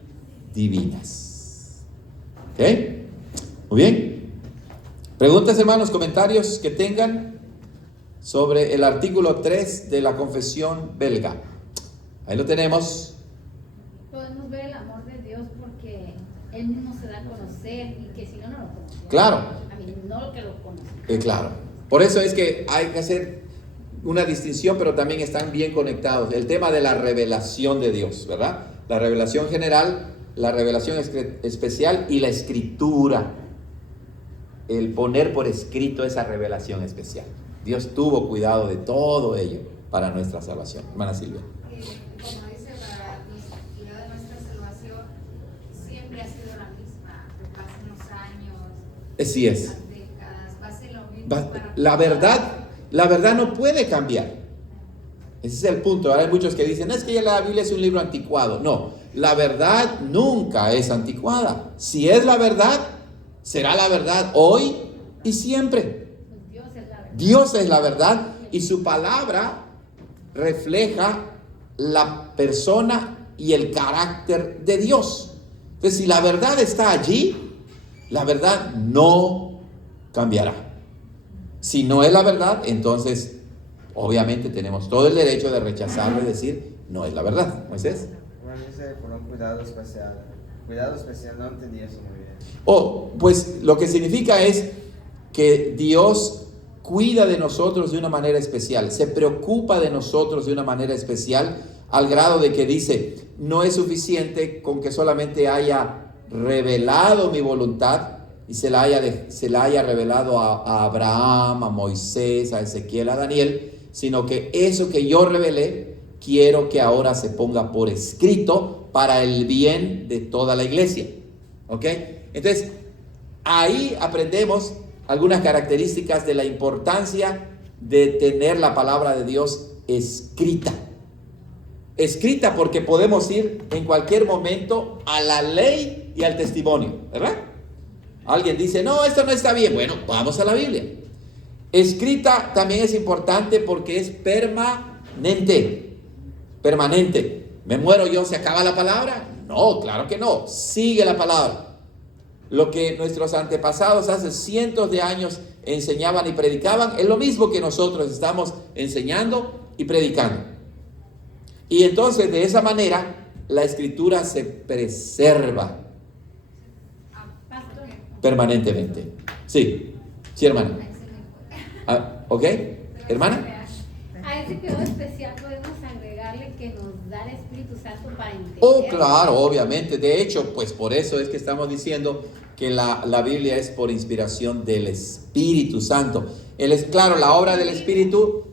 divinas. ¿Ok? Muy bien. Preguntas, hermanos, comentarios que tengan sobre el artículo 3 de la confesión belga. Ahí lo tenemos. Podemos ver el amor de Dios porque Él mismo se da a conocer y que si no, no lo conocemos. Claro. A mí no lo que lo conocemos. Claro. Por eso es que hay que hacer una distinción, pero también están bien conectados. El tema de la revelación de Dios, ¿verdad? La revelación general, la revelación especial y la escritura. El poner por escrito esa revelación especial. Dios tuvo cuidado de todo ello para nuestra salvación. Hermana Silvia. Como dice, la actividad de nuestra salvación siempre ha sido la misma. Pasen los años, Así es. las décadas, va a ser lo mismo para La verdad no puede cambiar. Ese es el punto. Ahora hay muchos que dicen, es que ya la Biblia es un libro anticuado. No, la verdad nunca es anticuada. Si es la verdad, será la verdad hoy y siempre. Pues Dios es la verdad. Dios es la verdad y su palabra refleja la persona y el carácter de Dios. Entonces, si la verdad está allí, la verdad no cambiará. Si no es la verdad, entonces obviamente tenemos todo el derecho de rechazarlo y decir, no es la verdad. Moisés. Bueno, dice por un cuidado especial. Cuidado especial, no entendí eso muy bien. Pues lo que significa es que Dios cuida de nosotros de una manera especial, se preocupa de nosotros de una manera especial, al grado de que dice, no es suficiente con que solamente haya revelado mi voluntad y se la haya revelado a Abraham, a Moisés, a Ezequiel, a Daniel, sino que eso que yo revelé, quiero que ahora se ponga por escrito para el bien de toda la iglesia. ¿Ok? Entonces, ahí aprendemos algunas características de la importancia de tener la palabra de Dios escrita. Escrita porque podemos ir en cualquier momento a la ley y al testimonio, ¿verdad? Alguien dice, no, esto no está bien. Bueno, vamos a la Biblia. Escrita también es importante porque es permanente. Permanente. ¿Me muero yo? ¿Se acaba la palabra? No, claro que no. Sigue la palabra. Lo que nuestros antepasados hace cientos de años enseñaban y predicaban es lo mismo que nosotros estamos enseñando y predicando. Y entonces de esa manera la escritura se preserva permanentemente. Sí, hermana. ¿Ok? ¿Hermana? A ese cuidado especial podemos agregarle que nos da el Espíritu Santo para entender. Oh, claro, obviamente. De hecho, pues por eso es que estamos diciendo que la Biblia es por inspiración del Espíritu Santo. Claro, la obra del Espíritu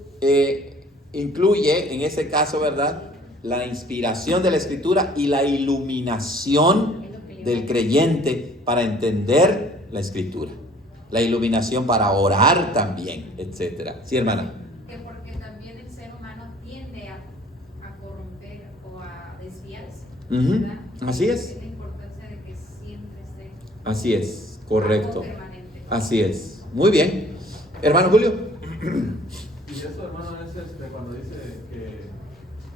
incluye, en ese caso, ¿verdad?, la inspiración de la Escritura y la iluminación del creyente para entender la Escritura. La iluminación para orar también, etcétera. Sí, hermana. Que porque también el ser humano tiende a corromper o a desviarse, ¿verdad? Así es. Es la importancia de que siempre esté Así es, correcto. algo permanente. Así es. Muy bien. Hermano Julio. Y eso, hermano, es cuando dice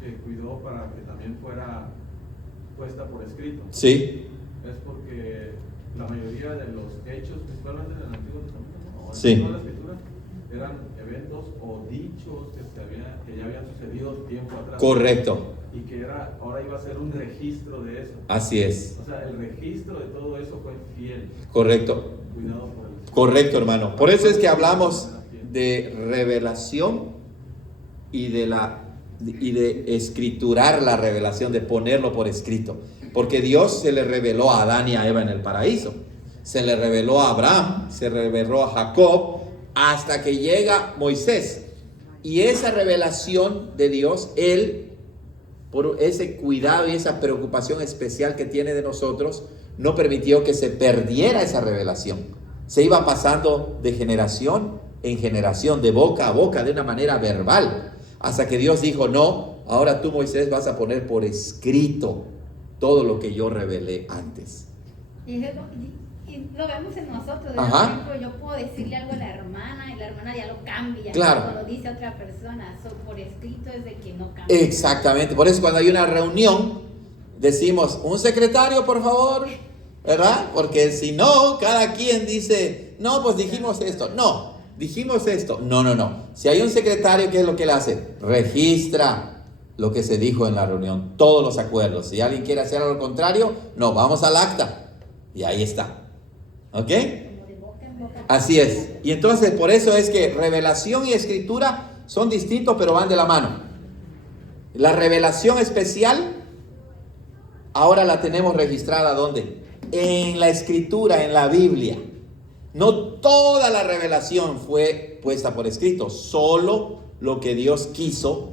que cuidó para que también fuera puesta por escrito. Sí. Es porque la mayoría de los hechos, principalmente en el Antiguo Testamento, o Sí. en toda la Escritura, eran eventos o dichos que ya habían sucedido tiempo atrás. Correcto. Y que ahora iba a ser un registro de eso. Así es. O sea, el registro de todo eso fue fiel. Correcto. Cuidado por el... Correcto, hermano. Por eso es que hablamos de revelación y de escriturar la revelación, de ponerlo por escrito. Porque Dios se le reveló a Adán y a Eva en el paraíso. Se le reveló a Abraham, se reveló a Jacob, hasta que llega Moisés. Y esa revelación de Dios, Él, por ese cuidado y esa preocupación especial que tiene de nosotros, no permitió que se perdiera esa revelación. Se iba pasando de generación en generación, de boca a boca, de una manera verbal, hasta que Dios dijo, no, ahora tú, Moisés, vas a poner por escrito todo lo que yo revelé antes. Y lo vemos en nosotros. Por Ajá. ejemplo, yo puedo decirle algo a la hermana y la hermana ya lo cambia. Claro. Cuando lo dice a otra persona, por escrito es de que no cambia. Exactamente, por eso cuando hay una reunión, decimos, un secretario, por favor, ¿verdad? Porque si no, cada quien dice, no, pues dijimos esto, no, dijimos esto, no. Si hay un secretario, ¿qué es lo que él hace? Registra lo que se dijo en la reunión, todos los acuerdos. Si alguien quiere hacer algo contrario, no, vamos al acta. Y ahí está. ¿Ok? Como de boca en boca. Así es. Y entonces por eso es que revelación y escritura son distintos, pero van de la mano. La revelación especial, ahora la tenemos registrada, ¿dónde? En la escritura, en la Biblia. No toda la revelación fue puesta por escrito, solo lo que Dios quiso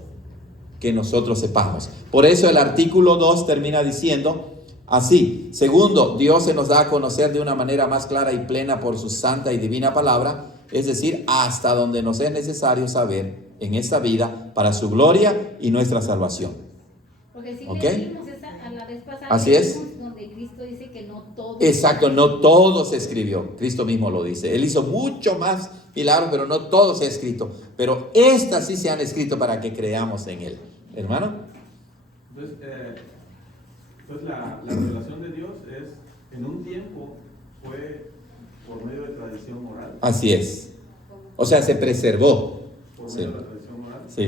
que nosotros sepamos. Por eso el artículo 2 termina diciendo así: segundo, Dios se nos da a conocer de una manera más clara y plena por su santa y divina palabra, es decir, hasta donde nos es necesario saber en esta vida para su gloria y nuestra salvación. Porque si ¿Ok? leímos a la vez pasada, Así es. donde Cristo dice que no todo. Exacto, no todo se escribió. Cristo mismo lo dice. Él hizo mucho más milagros, pero no todo se ha escrito. Pero estas sí se han escrito para que creamos en Él. ¿Hermano? Entonces la revelación de Dios es, en un tiempo, fue por medio de tradición oral. Así es. O sea, se preservó. Por medio Sí. de la tradición oral. Sí.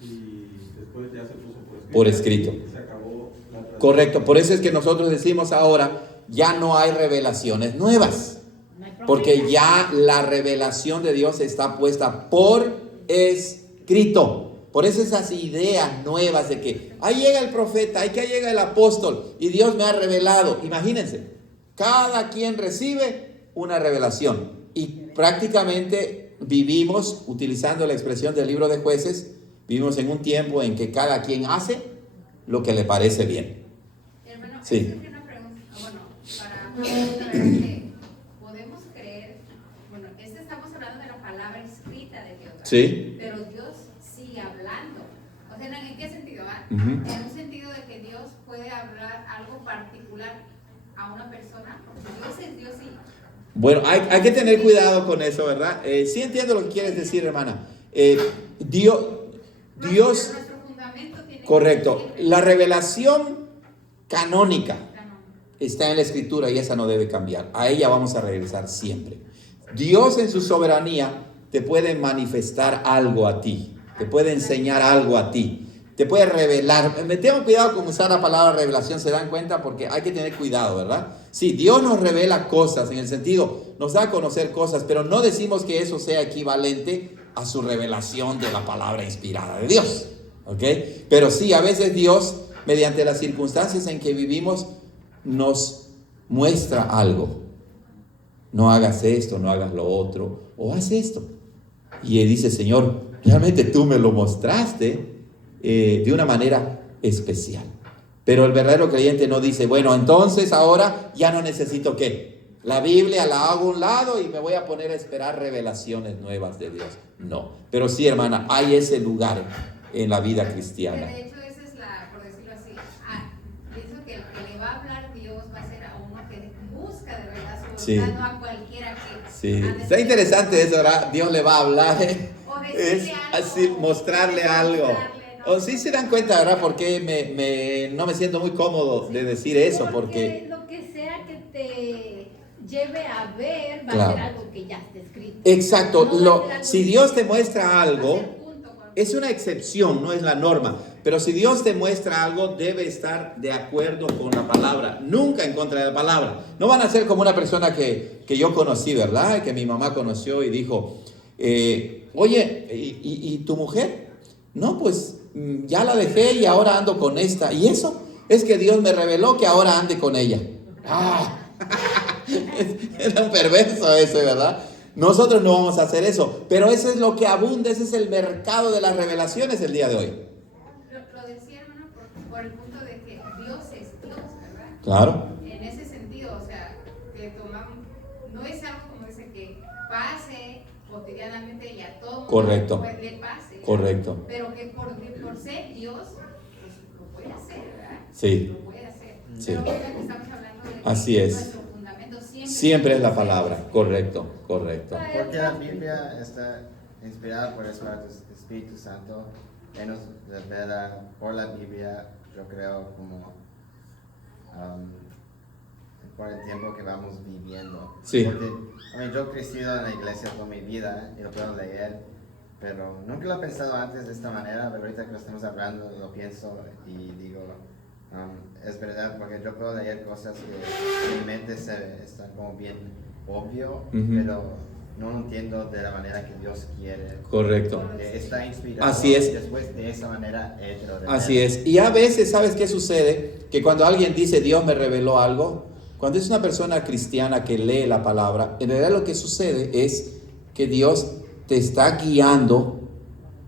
Y después ya se puso Por escrito. Se acabó la tradición. Correcto. Por eso es que nosotros decimos ahora, ya no hay revelaciones nuevas. No hay problema. Porque ya la revelación de Dios está puesta por escrito. Por eso esas ideas nuevas de que ahí llega el profeta, ahí que llega el apóstol y Dios me ha revelado. Imagínense, cada quien recibe una revelación y prácticamente vivimos, utilizando la expresión del libro de Jueces, vivimos en un tiempo en que cada quien hace lo que le parece bien. Hermano, Sí. es una pregunta, bueno, para que podemos creer, bueno, estamos hablando de la palabra escrita de Dios, ¿verdad? Sí. Pero Dios sigue hablando. O sea, ¿en qué sentido? Ujú. En un sentido de que Dios puede hablar algo particular a una persona. Dios es Dios y Bueno, hay que tener cuidado con eso, ¿verdad? Sí entiendo lo que quieres decir, hermana. Dios, nuestro fundamento tiene correcto. que ser La revelación canónica canon. está en la escritura y esa no debe cambiar. A ella vamos a regresar siempre. Dios en su soberanía te puede manifestar algo a ti, te puede enseñar algo a ti, te puede revelar. Me tengo cuidado con usar la palabra revelación, ¿se dan cuenta? Porque hay que tener cuidado, ¿verdad? Sí, Dios nos revela cosas, en el sentido, nos da a conocer cosas, pero no decimos que eso sea equivalente a su revelación de la palabra inspirada de Dios, ¿ok? Pero sí, a veces Dios, mediante las circunstancias en que vivimos, nos muestra algo. No hagas esto, no hagas lo otro, o haz esto. Y él dice, Señor, realmente tú me lo mostraste de una manera especial. Pero el verdadero creyente no dice, bueno, entonces ahora ya no necesito ¿qué? La Biblia la hago a un lado y me voy a poner a esperar revelaciones nuevas de Dios. No, pero sí, hermana, hay ese lugar en la vida cristiana. De hecho, esa es la, por decirlo así, pienso que el que le va a hablar Dios va a ser a uno que busca de verdad su voluntad, Sí. no a cualquiera que... Sí, está interesante eso, ¿verdad? Dios le va a hablar, O es decirle algo, así, mostrarle algo. ¿no? O sí se dan cuenta, ¿verdad? Porque no me siento muy cómodo de decir eso, porque... Lo que sea que te lleve a ver va Claro. a ser algo que ya está escrito. Exacto, No va a ser algo si que- Dios te muestra Va a algo, ser punto por- es una excepción, no es la norma. Pero si Dios te muestra algo, debe estar de acuerdo con la palabra, nunca en contra de la palabra. No van a ser como una persona que yo conocí, ¿verdad? Que mi mamá conoció y dijo, oye, ¿y tu mujer? No, pues ya la dejé y ahora ando con esta. ¿Y eso? Es que Dios me reveló que ahora ande con ella. ¡Ah! Era un perverso ese, ¿verdad? Nosotros no vamos a hacer eso, pero eso es lo que abunda, ese es el mercado de las revelaciones el día de hoy. Lo decía, hermano, por el punto de que Dios es Dios, ¿verdad? Claro, En ese sentido, o sea, que tomamos, no es algo como dice que pase cotidianamente y a todo Correcto. mundo le pase. ¿verdad? correcto. Pero que por ser Dios, pues lo puede hacer, ¿verdad? Sí. Lo puede hacer. Sí. Pero obviamente estamos hablando de que Así es. nuestro fundamento Siempre es la palabra, correcto, correcto. Porque la Biblia está inspirada por el Espíritu Santo. Él nos revela por la Biblia, yo creo, como por el tiempo que vamos viviendo. Sí. Porque yo he crecido en la iglesia toda mi vida y lo puedo leer, pero nunca lo he pensado antes de esta manera, pero ahorita que lo estamos hablando lo pienso y digo, es verdad, porque yo puedo leer cosas que en mi mente están como bien obvio, pero no lo entiendo de la manera que Dios quiere. Correcto. Porque está inspirado. Así es. Y después de esa manera Él te lo revela. Así es. Y a veces, ¿sabes qué sucede? Que cuando alguien dice Dios me reveló algo, cuando es una persona cristiana que lee la palabra, en realidad lo que sucede es que Dios te está guiando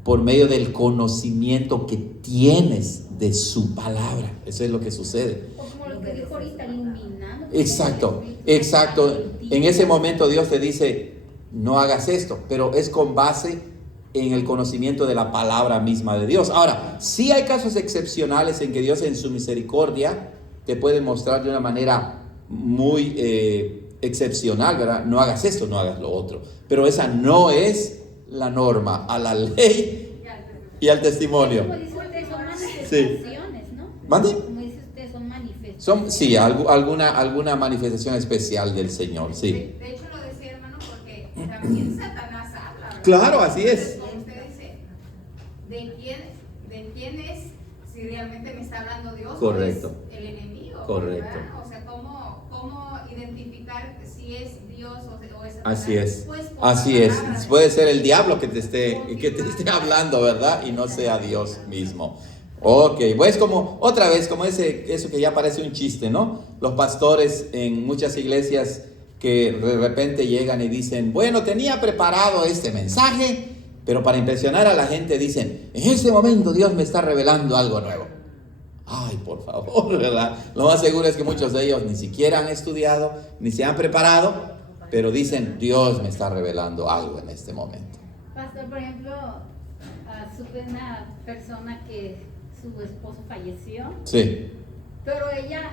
por medio del conocimiento que tienes de su palabra. Eso es lo que sucede. O como lo que dijo ahorita, iluminando. Exacto, exacto. En ese momento Dios te dice, no hagas esto, pero es con base en el conocimiento de la palabra misma de Dios. Ahora, sí hay casos excepcionales en que Dios en su misericordia te puede mostrar de una manera muy excepcional, ¿verdad? No hagas esto, no hagas lo otro. Pero esa no es la norma a la ley y al testimonio. Como dice usted, son manifestaciones, ¿no? ¿Mande? Como dice usted, son manifestaciones. Son, sí, alguna manifestación especial del Señor, sí. De hecho lo decía, hermano, porque también Satanás habla, ¿verdad? Claro, así es. Entonces, como usted dice, ¿de quién es si realmente me está hablando Dios? Correcto. O es el enemigo. Correcto. ¿verdad? O sea, ¿cómo identificar si es Dios o es Satanás? Así es, Pues, por así la es. palabra. Puede ser el diablo que te esté hablando, ¿verdad? Y no sea Dios mismo. Ok, pues como otra vez, como eso que ya parece un chiste, ¿no? Los pastores en muchas iglesias que de repente llegan y dicen, bueno, tenía preparado este mensaje, pero para impresionar a la gente dicen, en este momento Dios me está revelando algo nuevo. Ay, por favor, ¿verdad? Lo más seguro es que muchos de ellos ni siquiera han estudiado, ni se han preparado, pero dicen, Dios me está revelando algo en este momento. Pastor, por ejemplo, supe una persona que su esposo falleció, Sí, pero ella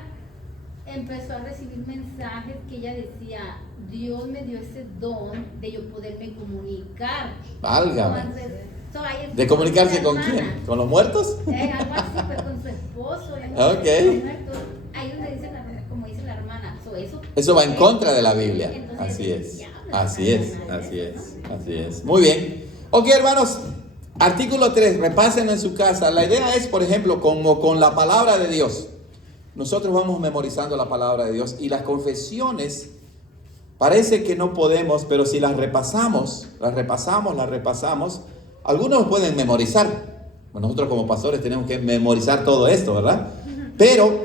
empezó a recibir mensajes que ella decía, Dios me dio ese don de yo poderme comunicar. válgame. Entonces, ¿De comunicarse con hermana, quién? ¿Con los muertos? algo así, pues con su esposo. Ok. Ahí donde dice como dice la hermana, Eso va en contra de la Biblia. Entonces, Así es. ya, Así es. Así es. Así es. Muy bien. Ok, hermanos. Artículo 3. Repásenlo en su casa. La idea es, por ejemplo, como con la palabra de Dios. Nosotros vamos memorizando la palabra de Dios y las confesiones parece que no podemos, pero si las repasamos, algunos pueden memorizar. Bueno, nosotros como pastores tenemos que memorizar todo esto, ¿verdad? Pero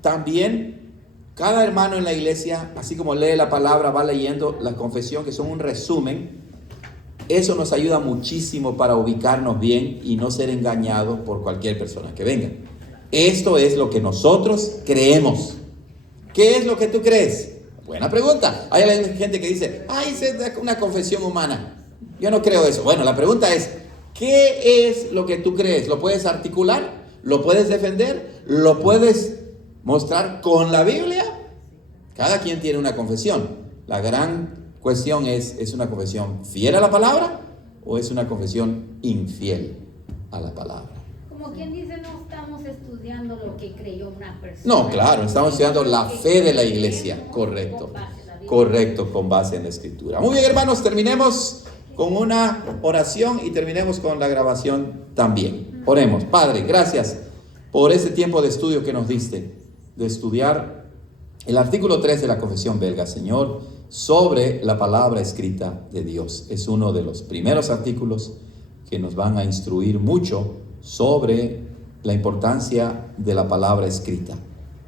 también cada hermano en la iglesia, así como lee la palabra, va leyendo la confesión, que son un resumen. Eso nos ayuda muchísimo para ubicarnos bien y no ser engañados por cualquier persona que venga. Esto es lo que nosotros creemos. ¿Qué es lo que tú crees? Buena pregunta. Hay gente que dice, ay, es una confesión humana. Yo no creo eso. Bueno, la pregunta es, ¿qué es lo que tú crees? ¿Lo puedes articular? ¿Lo puedes defender? ¿Lo puedes mostrar con la Biblia? Cada quien tiene una confesión. La gran cuestión ¿es una confesión fiel a la palabra o es una confesión infiel a la palabra? Como quien dice, no estamos estudiando lo que creyó una persona. No, claro, estamos estudiando la fe de la iglesia. Correcto. Correcto, con base en la escritura. Muy bien, hermanos, terminemos con una oración y terminemos con la grabación también. Oremos. Padre, gracias por este tiempo de estudio que nos diste, de estudiar el artículo 3 de la Confesión Belga, Señor, sobre la palabra escrita de Dios. Es uno de los primeros artículos que nos van a instruir mucho sobre la importancia de la palabra escrita,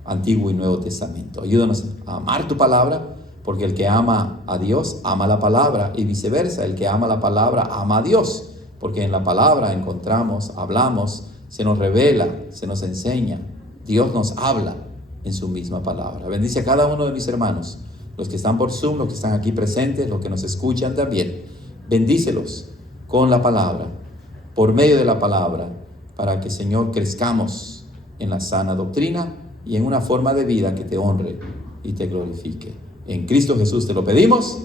Antiguo y Nuevo Testamento. Ayúdanos a amar tu palabra, porque el que ama a Dios ama la palabra, y viceversa, el que ama la palabra ama a Dios, porque en la palabra encontramos, hablamos, se nos revela, se nos enseña, Dios nos habla en su misma palabra. Bendice a cada uno de mis hermanos, los que están por Zoom, los que están aquí presentes, los que nos escuchan también. Bendícelos con la palabra, por medio de la palabra, para que, Señor, crezcamos en la sana doctrina y en una forma de vida que te honre y te glorifique. En Cristo Jesús te lo pedimos.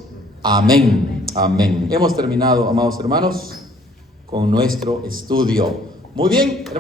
Amén. Amén. Hemos terminado, amados hermanos, con nuestro estudio. Muy bien, hermanos.